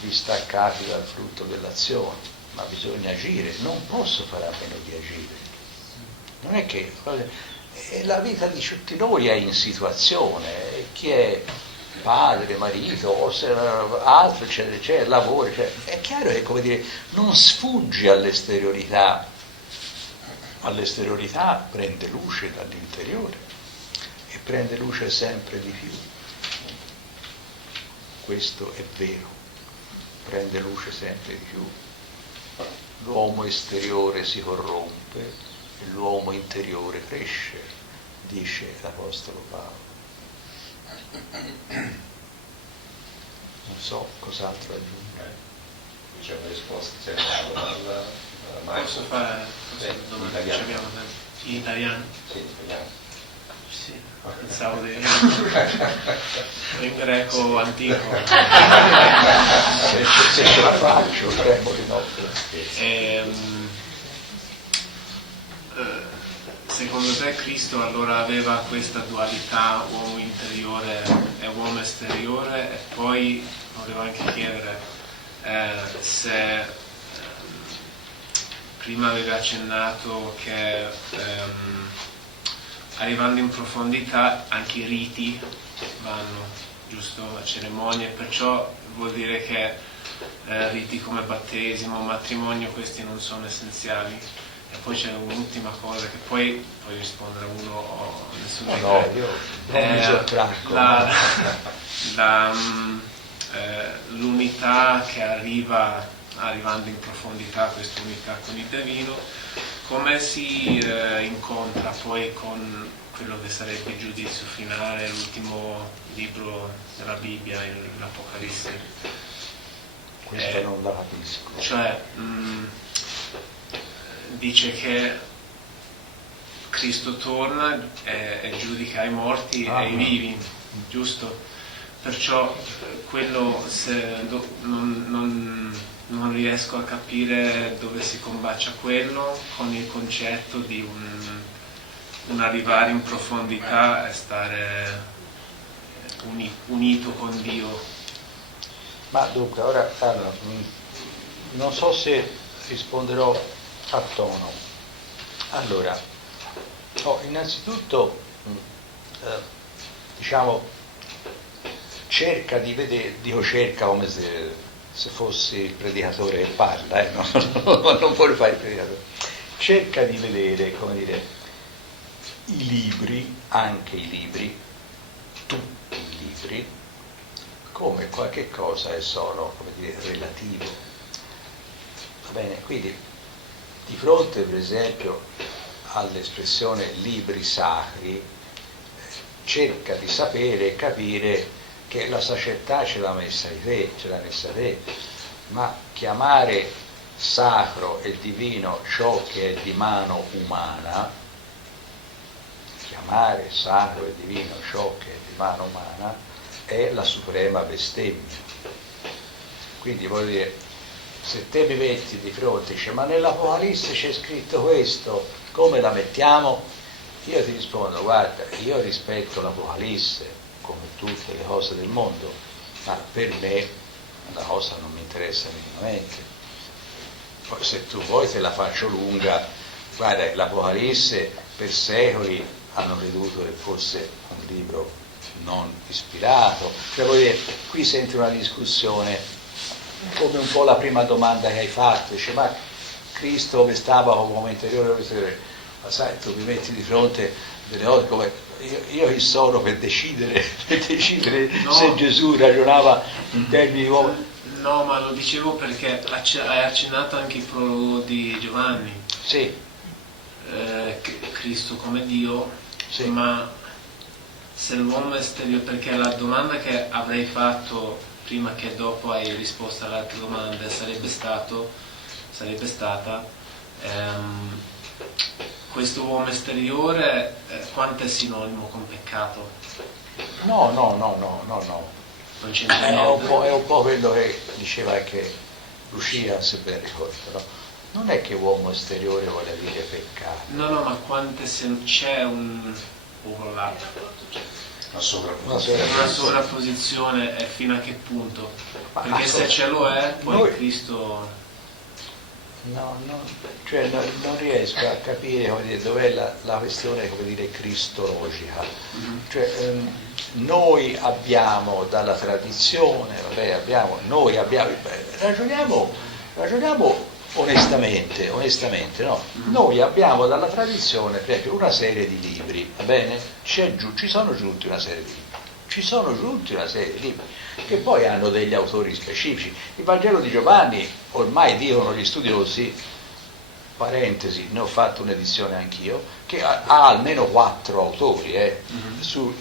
distaccati dal frutto dell'azione, ma bisogna agire, non posso fare a meno di agire. Non è che la vita di tutti noi è in situazione, chi è padre, marito, o se altro, eccetera, eccetera, lavoro, eccetera. È chiaro che, come dire, non sfuggi all'esteriorità prende luce dall'interiore e prende luce sempre di più. Questo è vero, prende luce sempre di più. L'uomo esteriore si corrompe e l'uomo interiore cresce, dice l'Apostolo Paolo. Non so cos'altro aggiungere. C'è una risposta, c'è una domanda. Posso fare una domanda? In italiano. In italiano? Sì, in italiano. Sì, pensavo di in greco antico. Se ce la faccio, tremo di notte. Secondo te Cristo allora aveva questa dualità uomo interiore e uomo esteriore? E poi volevo anche chiedere se prima aveva accennato che arrivando in profondità anche i riti vanno, giusto, a cerimonie, perciò vuol dire che riti come battesimo, matrimonio, questi non sono essenziali. E poi c'è un'ultima cosa che poi puoi rispondere uno o nessuno. No, io non mi sottracco. L'unità che arrivando in profondità, questa unità con il divino, come si incontra poi con quello che sarebbe il giudizio finale, l'ultimo libro della Bibbia, l'Apocalisse? Questa non la capisco. Cioè, dice che Cristo torna e giudica i morti e i vivi, giusto? Perciò quello non riesco a capire dove si combacia quello con il concetto di un arrivare in profondità e stare unito con Dio. Ma dunque, ora non so se risponderò a tono. Allora, innanzitutto cerca di vedere, dico cerca come se fossi il predicatore che parla, non vuole fare il predicatore, cerca di vedere, come dire, i libri, anche i libri, tutti i libri, come qualche cosa che sono, come dire, relativo. Va bene? Quindi di fronte per esempio all'espressione libri sacri cerca di sapere e capire che la sacerdotà ce l'ha messa te, ma chiamare sacro e divino ciò che è di mano umana, chiamare sacro e divino ciò che è di mano umana è la suprema bestemmia. Quindi voglio dire, se te mi metti di fronte e dici ma nell'Apocalisse c'è scritto questo, come la mettiamo? Io ti rispondo, guarda, io rispetto l'Apocalisse come tutte le cose del mondo, ma per me la cosa non mi interessa minimamente. Poi se tu vuoi te la faccio lunga, guarda, l'Apocalisse per secoli hanno creduto che fosse un libro non ispirato, cioè vuol dire, qui senti una discussione come un po' la prima domanda che hai fatto, dice ma Cristo che stava come uomo interiore, ma sai, tu mi metti di fronte delle cose come io chi sono per decidere no. Se Gesù ragionava in termini di uomo. No, ma lo dicevo perché hai accennato anche il prologo di Giovanni. Sì. Cristo come Dio, Sì. ma se l'uomo esteriore, perché la domanda che avrei fatto prima che dopo hai risposto all'altra domanda sarebbe stata questo uomo esteriore quanto è sinonimo con peccato? No. Non c'entra È niente. un po' quello che diceva anche Lucia, se ben ricordo, no? Non è che uomo esteriore vuole dire peccato. No, ma quante se c'è un overlap, Una sovrapposizione. una sovrapposizione e fino a che punto? Ma Perché se ce lo è, poi noi- Cristo... Cioè non riesco a capire, come dire, dov'è la questione, come dire, cristologica. Cioè, noi abbiamo dalla tradizione, ragioniamo onestamente, no? Noi abbiamo dalla tradizione, per esempio, una serie di libri, va bene? Ci sono giunti una serie di libri che poi hanno degli autori specifici. Il Vangelo di Giovanni, ormai dicono gli studiosi, parentesi, ne ho fatto un'edizione anch'io, che ha almeno 4 autori.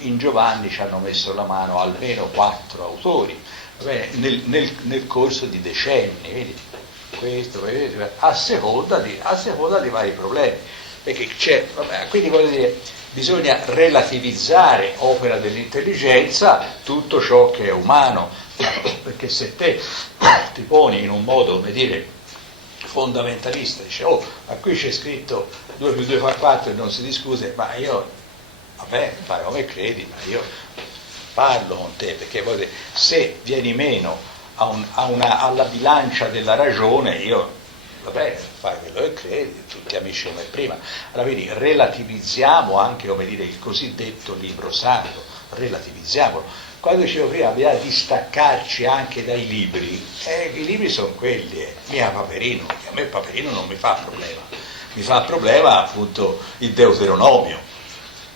In Giovanni ci hanno messo la mano almeno 4 autori, va bene? Nel corso di decenni, vedi? Questo, a seconda di vari problemi. Perché quindi voglio dire, bisogna relativizzare, opera dell'intelligenza, tutto ciò che è umano, perché se te ti poni in un modo, come dire, fondamentalista, dice, ma qui c'è scritto 2 più 2 fa 4 e non si discute, ma io, vabbè, fai come credi, ma io parlo con te, perché voglio dire, se vieni meno alla bilancia della ragione, io, vabbè, fai quello che credi, tutti amici come prima. Allora quindi relativizziamo anche, come dire, il cosiddetto libro sacro, relativizziamolo. Quando dicevo prima bisogna distaccarci anche dai libri, i libri sono quelli, mica Paperino, che a me Paperino non mi fa problema, mi fa problema appunto il Deuteronomio,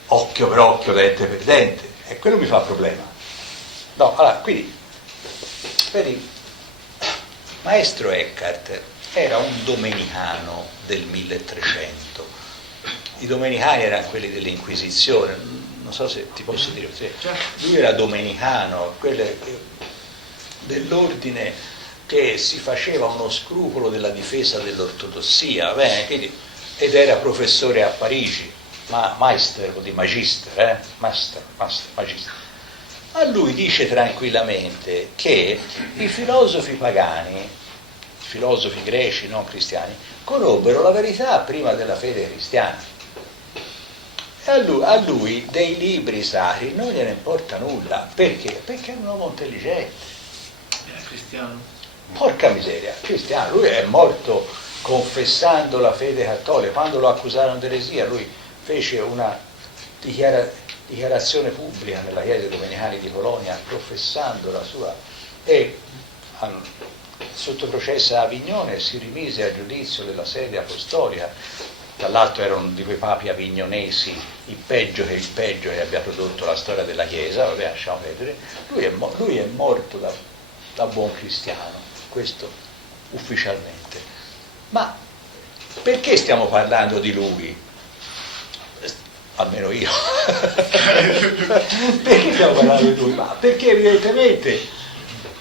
occhio per occhio, dente per dente, e quello mi fa problema. No, allora, quindi, vedi, Maestro Eckhart era un domenicano del 1300. I domenicani erano quelli dell'Inquisizione, non so se ti posso dire, lui era domenicano, dell'ordine che si faceva uno scrupolo della difesa dell'ortodossia, ed era professore a Parigi, magister. A lui dice tranquillamente che i filosofi pagani, filosofi greci, non cristiani, conobbero la verità prima della fede cristiana. E a lui dei libri sacri non gliene importa nulla. Perché? Perché è un uomo intelligente. È cristiano. Porca miseria, cristiano. Lui è morto confessando la fede cattolica. Quando lo accusarono di eresia, lui fece una dichiarazione pubblica nella chiesa dei Domenicani di Colonia, professando la sua... E sotto processo a Avignone si rimise a giudizio della sede apostolica. Tra l'altro era uno di quei papi avignonesi, il peggio che abbia prodotto la storia della Chiesa, vabbè, lasciamo vedere. Lui è morto da buon cristiano, questo ufficialmente. Ma perché stiamo parlando di lui? Almeno io. Perché stiamo parlando di lui? Ma perché evidentemente,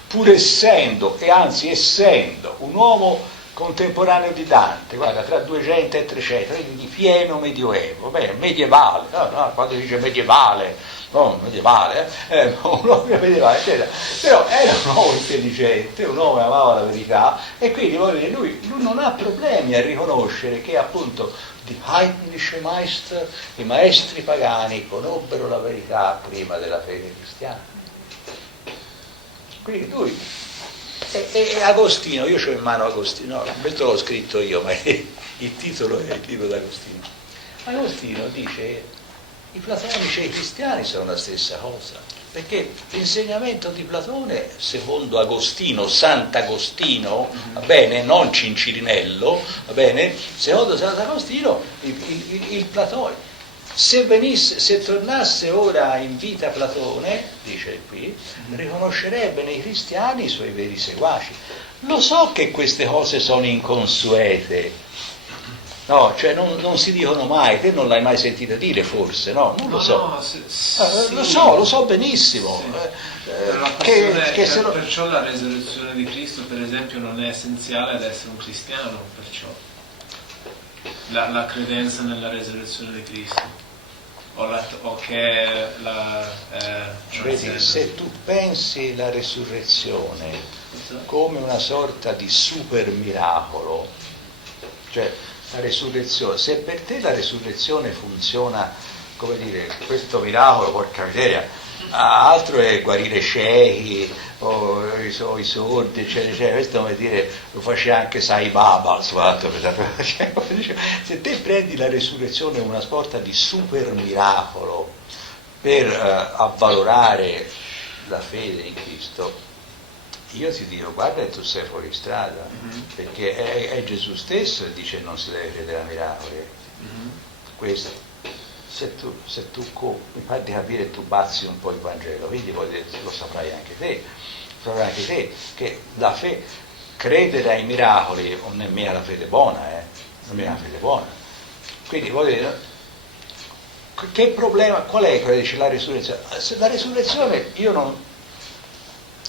pur essendo, e anzi essendo, un uomo contemporaneo di Dante, guarda, tra 200 e 300, di pieno medioevo, medievale, quando dice medievale, non medievale, un uomo medievale, eccetera. Però era un uomo intelligente, un uomo che amava la verità, e quindi voglio dire, lui non ha problemi a riconoscere che appunto die heidnische Meister, i maestri pagani, conobbero la verità prima della fede cristiana. Quindi lui... E Agostino, io ho in mano Agostino, questo l'ho scritto io, ma il titolo è il libro d'Agostino. Agostino dice i platonici e i cristiani sono la stessa cosa, perché l'insegnamento di Platone, secondo Agostino, Sant'Agostino, va bene, non Cincirinello, va bene, secondo Sant'Agostino il Platone, se tornasse ora in vita Platone, dice qui, riconoscerebbe nei cristiani i suoi veri seguaci. Lo so che queste cose sono inconsuete, no, cioè non si dicono mai, te non l'hai mai sentita dire forse, no? Non lo so. No, lo so benissimo. Sì. Perciò la resurrezione di Cristo, per esempio, non è essenziale ad essere un cristiano, perciò la credenza nella resurrezione di Cristo. Vedi, se tu pensi la resurrezione come una sorta di super miracolo, cioè la resurrezione, se per te la resurrezione funziona, come dire, questo miracolo, porca miseria, altro è guarire ciechi o i sordi, eccetera, questo come dire, lo faceva anche Sai Baba, se te prendi la resurrezione come una sorta di super miracolo per avvalorare la fede in Cristo, io ti dico, guarda che tu sei fuori strada, perché è Gesù stesso che dice non si deve credere a miracoli. Questo. Se tu mi pare di capire, tu bazzi un po' il Vangelo, quindi poi lo saprai anche te, che la fede, credere ai miracoli non è mica la fede buona, non è la fede buona. Quindi voglio dire, che problema, qual è quello che dice la risurrezione? La risurrezione,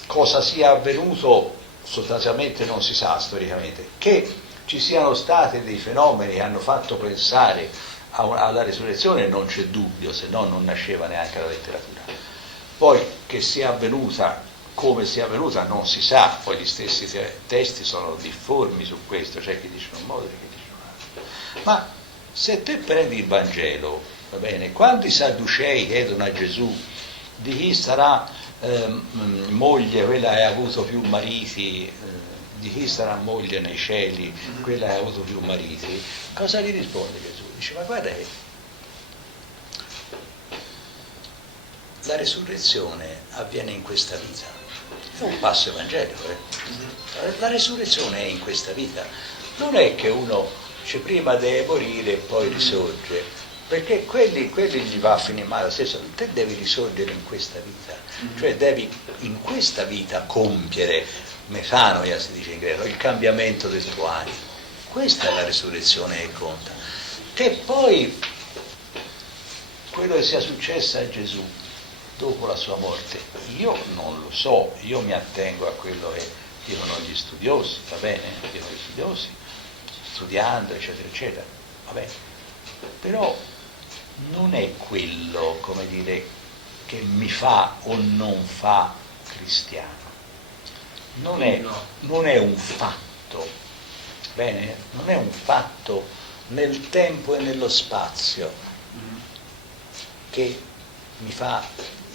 cosa sia avvenuto sostanzialmente non si sa storicamente, che ci siano stati dei fenomeni che hanno fatto pensare alla risurrezione non c'è dubbio, se no non nasceva neanche la letteratura. Poi che sia avvenuta, come sia avvenuta non si sa, poi gli stessi testi sono difformi su questo, c'è chi dice un modo e chi dice un altro. Ma se te prendi il Vangelo, va bene, quando i Sadducei chiedono a Gesù di chi sarà moglie quella che ha avuto più mariti, di chi sarà moglie nei cieli quella che ha avuto più mariti, cosa gli risponde Gesù? Dice, ma guarda che la resurrezione avviene in questa vita, è un passo evangelico, la resurrezione è in questa vita, non è che uno dice prima deve morire e poi risorge, perché quelli gli va a finire male lo stesso, te devi risorgere in questa vita, cioè devi in questa vita compiere, metanoia si dice in greco, il cambiamento del tuo animo, questa è la resurrezione che conta. Che poi quello che sia successo a Gesù dopo la sua morte, io non lo so, io mi attengo a quello che dicono gli studiosi, va bene? Dicono gli studiosi, studiando, eccetera, eccetera, va bene. Però non è quello, come dire, che mi fa o non fa cristiano. Non è un fatto, bene? Non è un fatto nel tempo e nello spazio che mi fa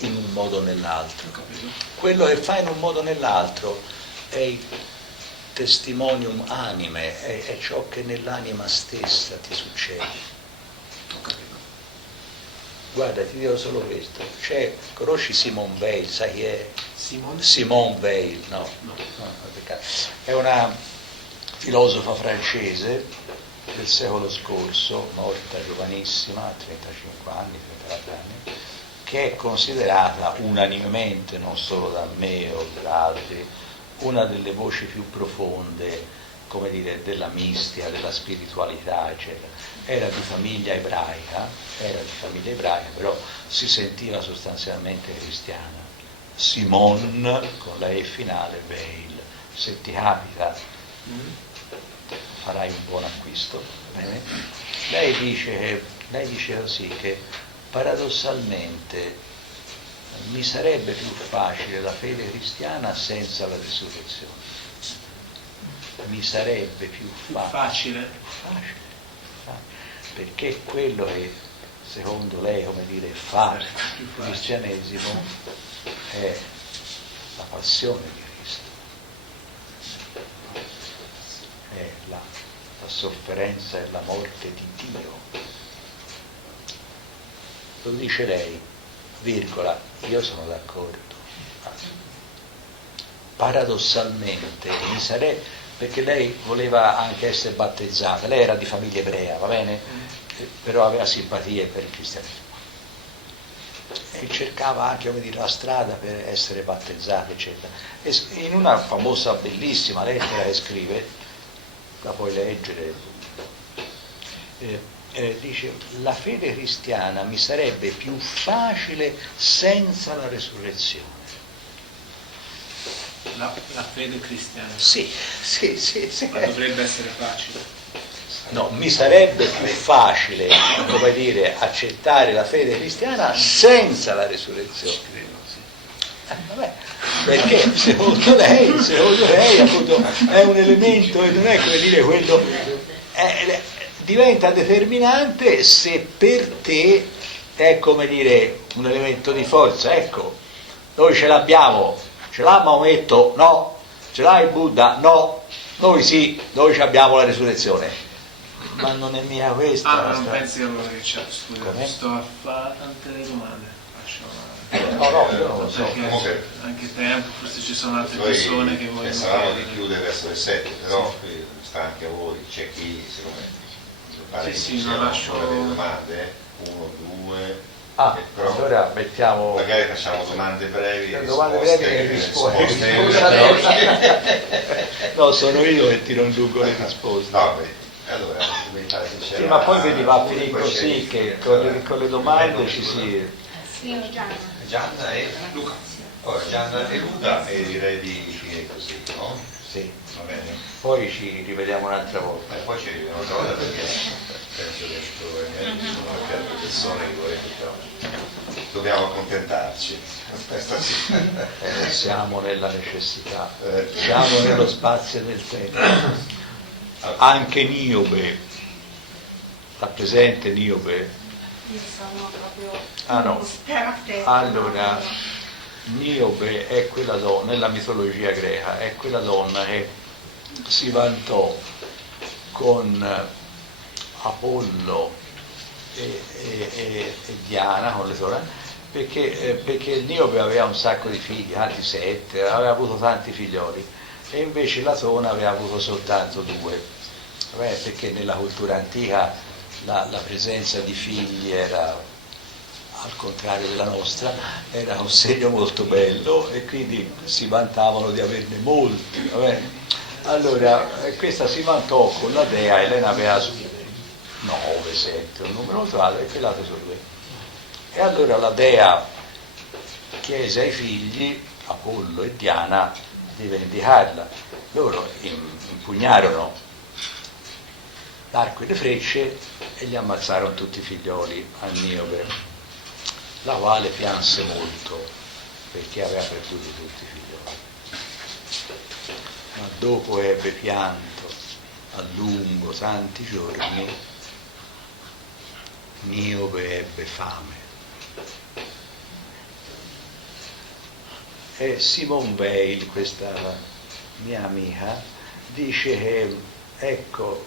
in un modo o nell'altro. Quello che fa in un modo o nell'altro è il testimonium anime, è ciò che nell'anima stessa ti succede. Guarda, ti dico solo questo, conosci Simone Weil, sai chi è? Simone Weil, no, è una filosofa francese del secolo scorso, morta giovanissima, a 35 anni, 34 anni, che è considerata unanimemente, non solo da me o da altri, una delle voci più profonde, come dire, della mistica, della spiritualità, eccetera. Era di famiglia ebraica, però si sentiva sostanzialmente cristiana. Simone, con la E finale, Weil. Se ti capita, farai un buon acquisto. Bene? Lei dice così che paradossalmente mi sarebbe più facile la fede cristiana senza la risurrezione. Mi sarebbe più facile. Perché quello che secondo lei, come dire, fa il cristianesimo è la passione di Cristo, è la sofferenza e la morte di Dio. Lo dice lei, virgola, io sono d'accordo. Paradossalmente mi sarebbe, perché lei voleva anche essere battezzata, lei era di famiglia ebrea, va bene? però aveva simpatie per il cristianesimo. E cercava anche, come dire, la strada per essere battezzato, eccetera. E in una famosa, bellissima lettera che scrive, la puoi leggere, dice: la fede cristiana mi sarebbe più facile senza la resurrezione. La fede cristiana. Sì. Ma dovrebbe essere facile. No, mi sarebbe più facile, come dire, accettare la fede cristiana senza la resurrezione. Vabbè, perché secondo lei appunto è un elemento, e non è, come dire, quello diventa determinante se per te è, come dire, un elemento di forza. Ecco, noi ce l'abbiamo, ce l'ha Maometto? No. Ce l'ha il Buddha? No. Noi sì, noi abbiamo la resurrezione. Ma non è mia questa. Ma non pensi allora che c'è? Scusa, sto a fare tante domande. No, io non lo so. Comunque, anche tempo, forse ci sono altre persone che vogliono. Pensavamo di chiudere verso le 7, però qui sta anche a voi, c'è chi, secondo me, pare Sì, che ci siano lascio ancora delle domande, 1, 2. Però allora mettiamo. Magari facciamo domande brevi. Domande brevi e risposte. No, sono io che ti non dungo le risposte. No, allora, sì, ma poi vedi, va a finire così che con le domande ci si. Gianna e Luca. Gianna e Luca, e direi di finire così, no? Sì. Va bene. Poi ci rivediamo un'altra volta. E poi ci rivediamo un'altra volta perché penso che probabilmente ci sono anche altre persone che vorrebbero, però dobbiamo accontentarci. Siamo nella necessità, siamo nello spazio e nel tempo. Anche Niobe, rappresente Niobe. Io sono proprio No. Allora, Niobe è quella donna, nella mitologia greca, è quella donna che si vantò con Apollo e Diana, con le sorelle, perché Niobe aveva un sacco di figli, anzi 7, aveva avuto tanti figlioli, e invece Latona aveva avuto soltanto 2, perché nella cultura antica la presenza di figli era, al contrario della nostra, era un segno molto bello, e quindi si vantavano di averne molti. Allora, questa si vantò con la dea, Elena aveva 9, 7, un numero molto alto, e quella solo 2. E allora la dea chiese ai figli, Apollo e Diana, di vendicarla. Loro impugnarono l'arco e le frecce e gli ammazzarono tutti i figlioli a Niobe, la quale pianse molto perché aveva perduto tutti i figlioli. Ma dopo ebbe pianto a lungo, tanti giorni, Niobe ebbe fame. E Simone Weil, questa mia amica, dice che ecco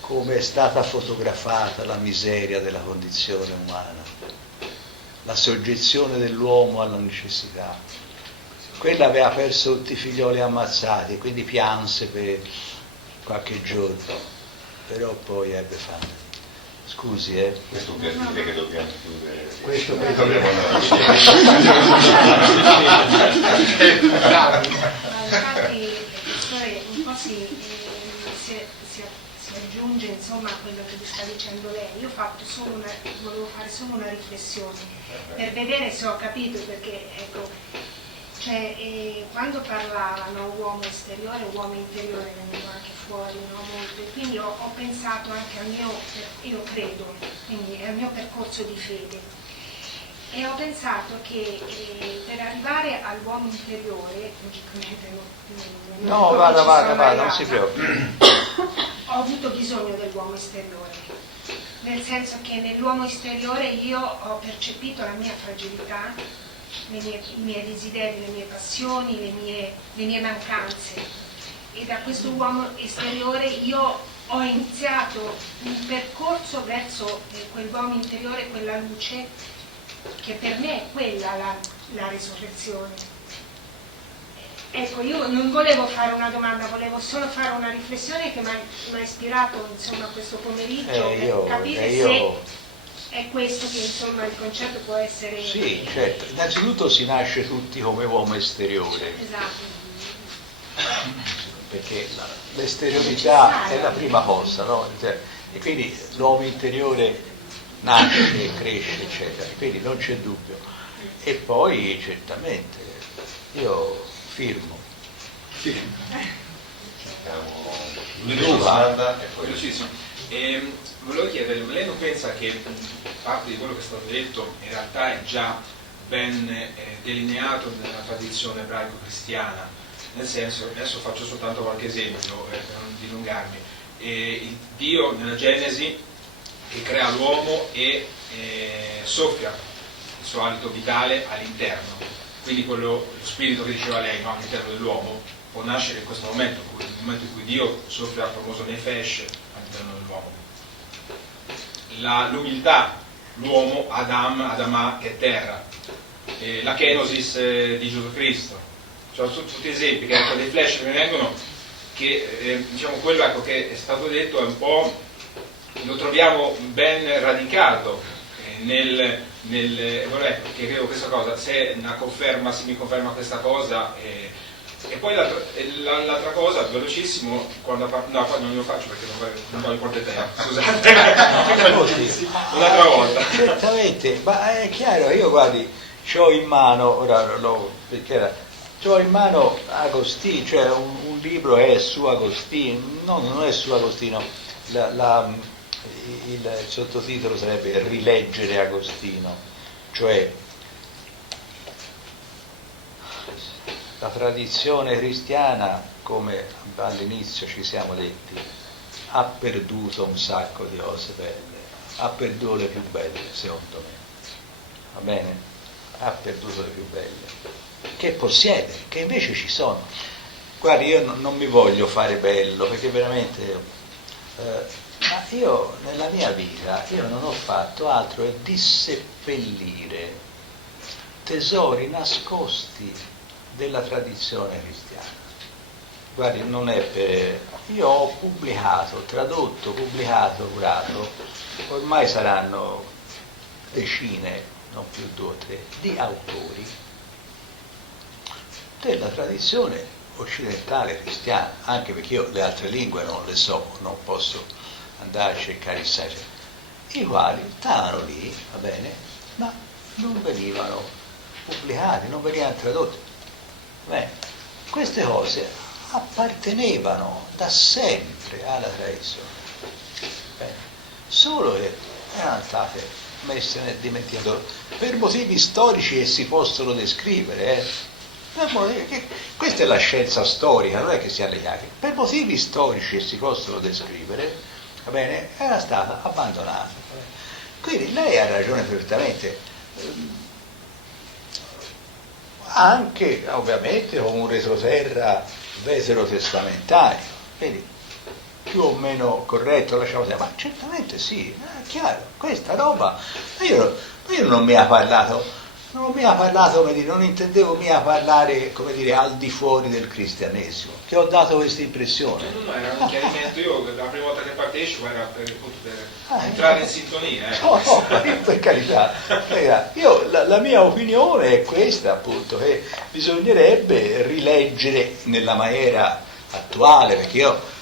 come è stata fotografata la miseria della condizione umana, la soggezione dell'uomo alla necessità. Quella aveva perso tutti i figlioli ammazzati e quindi pianse per qualche giorno, però poi ebbe fame. Scusi, Questo per dire che dobbiamo chiudere. Questo per dobbiamo infatti un po' si aggiunge insomma a quello che vi sta dicendo lei. Io volevo fare solo una riflessione per vedere se ho capito, perché ecco, quando parlavano uomo esteriore, uomo interiore, veniva anche fuori, no, molto, e quindi ho pensato anche al io credo, quindi al mio percorso di fede, e ho pensato che per arrivare all'uomo interiore, logicamente no, vada, non si preoccupi. Ho avuto bisogno dell'uomo esteriore, nel senso che nell'uomo esteriore io ho percepito la mia fragilità, i miei desideri, le mie passioni, le mie mancanze, e da questo uomo esteriore io ho iniziato un percorso verso quell'uomo interiore, quella luce che per me è quella la risurrezione. Ecco, io non volevo fare una domanda, volevo solo fare una riflessione che mi ha ispirato, insomma, questo pomeriggio per capire se è questo che, insomma, il concetto può essere... Sì, certo. Innanzitutto si nasce tutti come uomo esteriore. Esatto. Perché l'esteriorità è la prima cosa, no? E quindi l'uomo interiore nasce, cresce, eccetera, e quindi non c'è dubbio. E poi certamente io firmo. L'ultima domanda e poi Velocissimo. Volevo chiedere, lei non pensa che parte di quello che è stato detto in realtà è già ben delineato nella tradizione ebraico-cristiana? Nel senso, adesso faccio soltanto qualche esempio per non dilungarmi. Il Dio nella Genesi che crea l'uomo e soffia il suo alito vitale all'interno, quindi lo spirito che diceva lei, no, all'interno dell'uomo può nascere in questo momento, nel momento in cui Dio soffia il famoso nefesh all'interno dell'uomo. L'umiltà, l'uomo, Adama che è terra, la kenosis di Gesù Cristo, cioè tutti esempi che ecco, dei flash che mi vengono, che diciamo quello ecco, che è stato detto è un po', lo troviamo ben radicato che credo questa cosa, se mi conferma questa cosa, e poi l'altra cosa, velocissimo, quando no, poi non lo faccio perché non voglio portare tempo, scusate, un'altra volta. Certamente, ma è chiaro, io guardi, c'ho in mano, c'ho in mano Agostino, cioè un libro è su Agostino, no, non è su Agostino, il sottotitolo sarebbe Rileggere Agostino, cioè la tradizione cristiana, come all'inizio ci siamo detti, ha perduto un sacco di cose belle, ha perduto le più belle, secondo me, va bene? Ha perduto le più belle, che possiede, che invece ci sono. Guardi, io non mi voglio fare bello, perché veramente... ma io nella mia vita io non ho fatto altro che disseppellire tesori nascosti della tradizione cristiana. Guardi, non è per... Io ho pubblicato, tradotto, pubblicato, curato, ormai saranno decine, non più 2 o 3, di autori della tradizione occidentale cristiana, anche perché io le altre lingue non le so, non posso andare a cercare il saggio, i quali stavano lì, va bene, ma non venivano pubblicati, non venivano tradotti. Bene, queste cose appartenevano da sempre alla tradizione, bene, solo che erano state messe nel dimenticatoio per motivi storici che si possono descrivere, questa è la scienza storica, non è che sia legale, per motivi storici che si possono descrivere, va bene, era stata abbandonata. Quindi lei ha ragione perfettamente, anche ovviamente con un retroterra veterotestamentario, quindi più o meno corretto, lasciamo dire, ma certamente sì, è chiaro, questa roba, io non mi ha parlato, come dire, non intendevo mica parlare, come dire, al di fuori del cristianesimo, che ho dato questa impressione. No, era un chiarimento, io la prima volta che partecipo era per entrare in sintonia. No, per carità. Io la mia opinione è questa, appunto, che bisognerebbe rileggere nella maniera attuale, perché io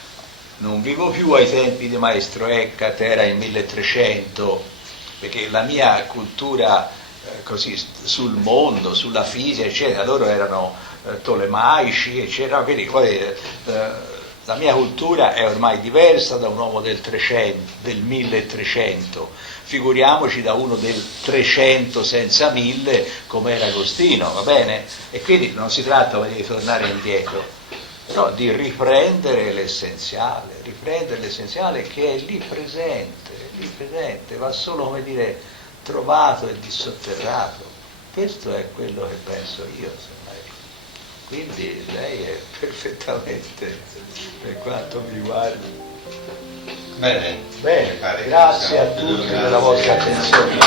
non vivo più ai tempi di Maestro Eckhart, era il 1300, perché la mia cultura così sul mondo, sulla fisica, eccetera, loro erano tolemaici, eccetera, quindi poi la mia cultura è ormai diversa da un uomo del 1300, figuriamoci da uno del 300 senza 1000 come era Agostino, va bene? E quindi non si tratta di tornare indietro, però di riprendere l'essenziale che è lì presente, va solo, come dire, trovato e dissotterrato. Questo è quello che penso io, semmai. Quindi lei è perfettamente, per quanto mi riguarda. Bene, Grazie a tutti della vostra attenzione.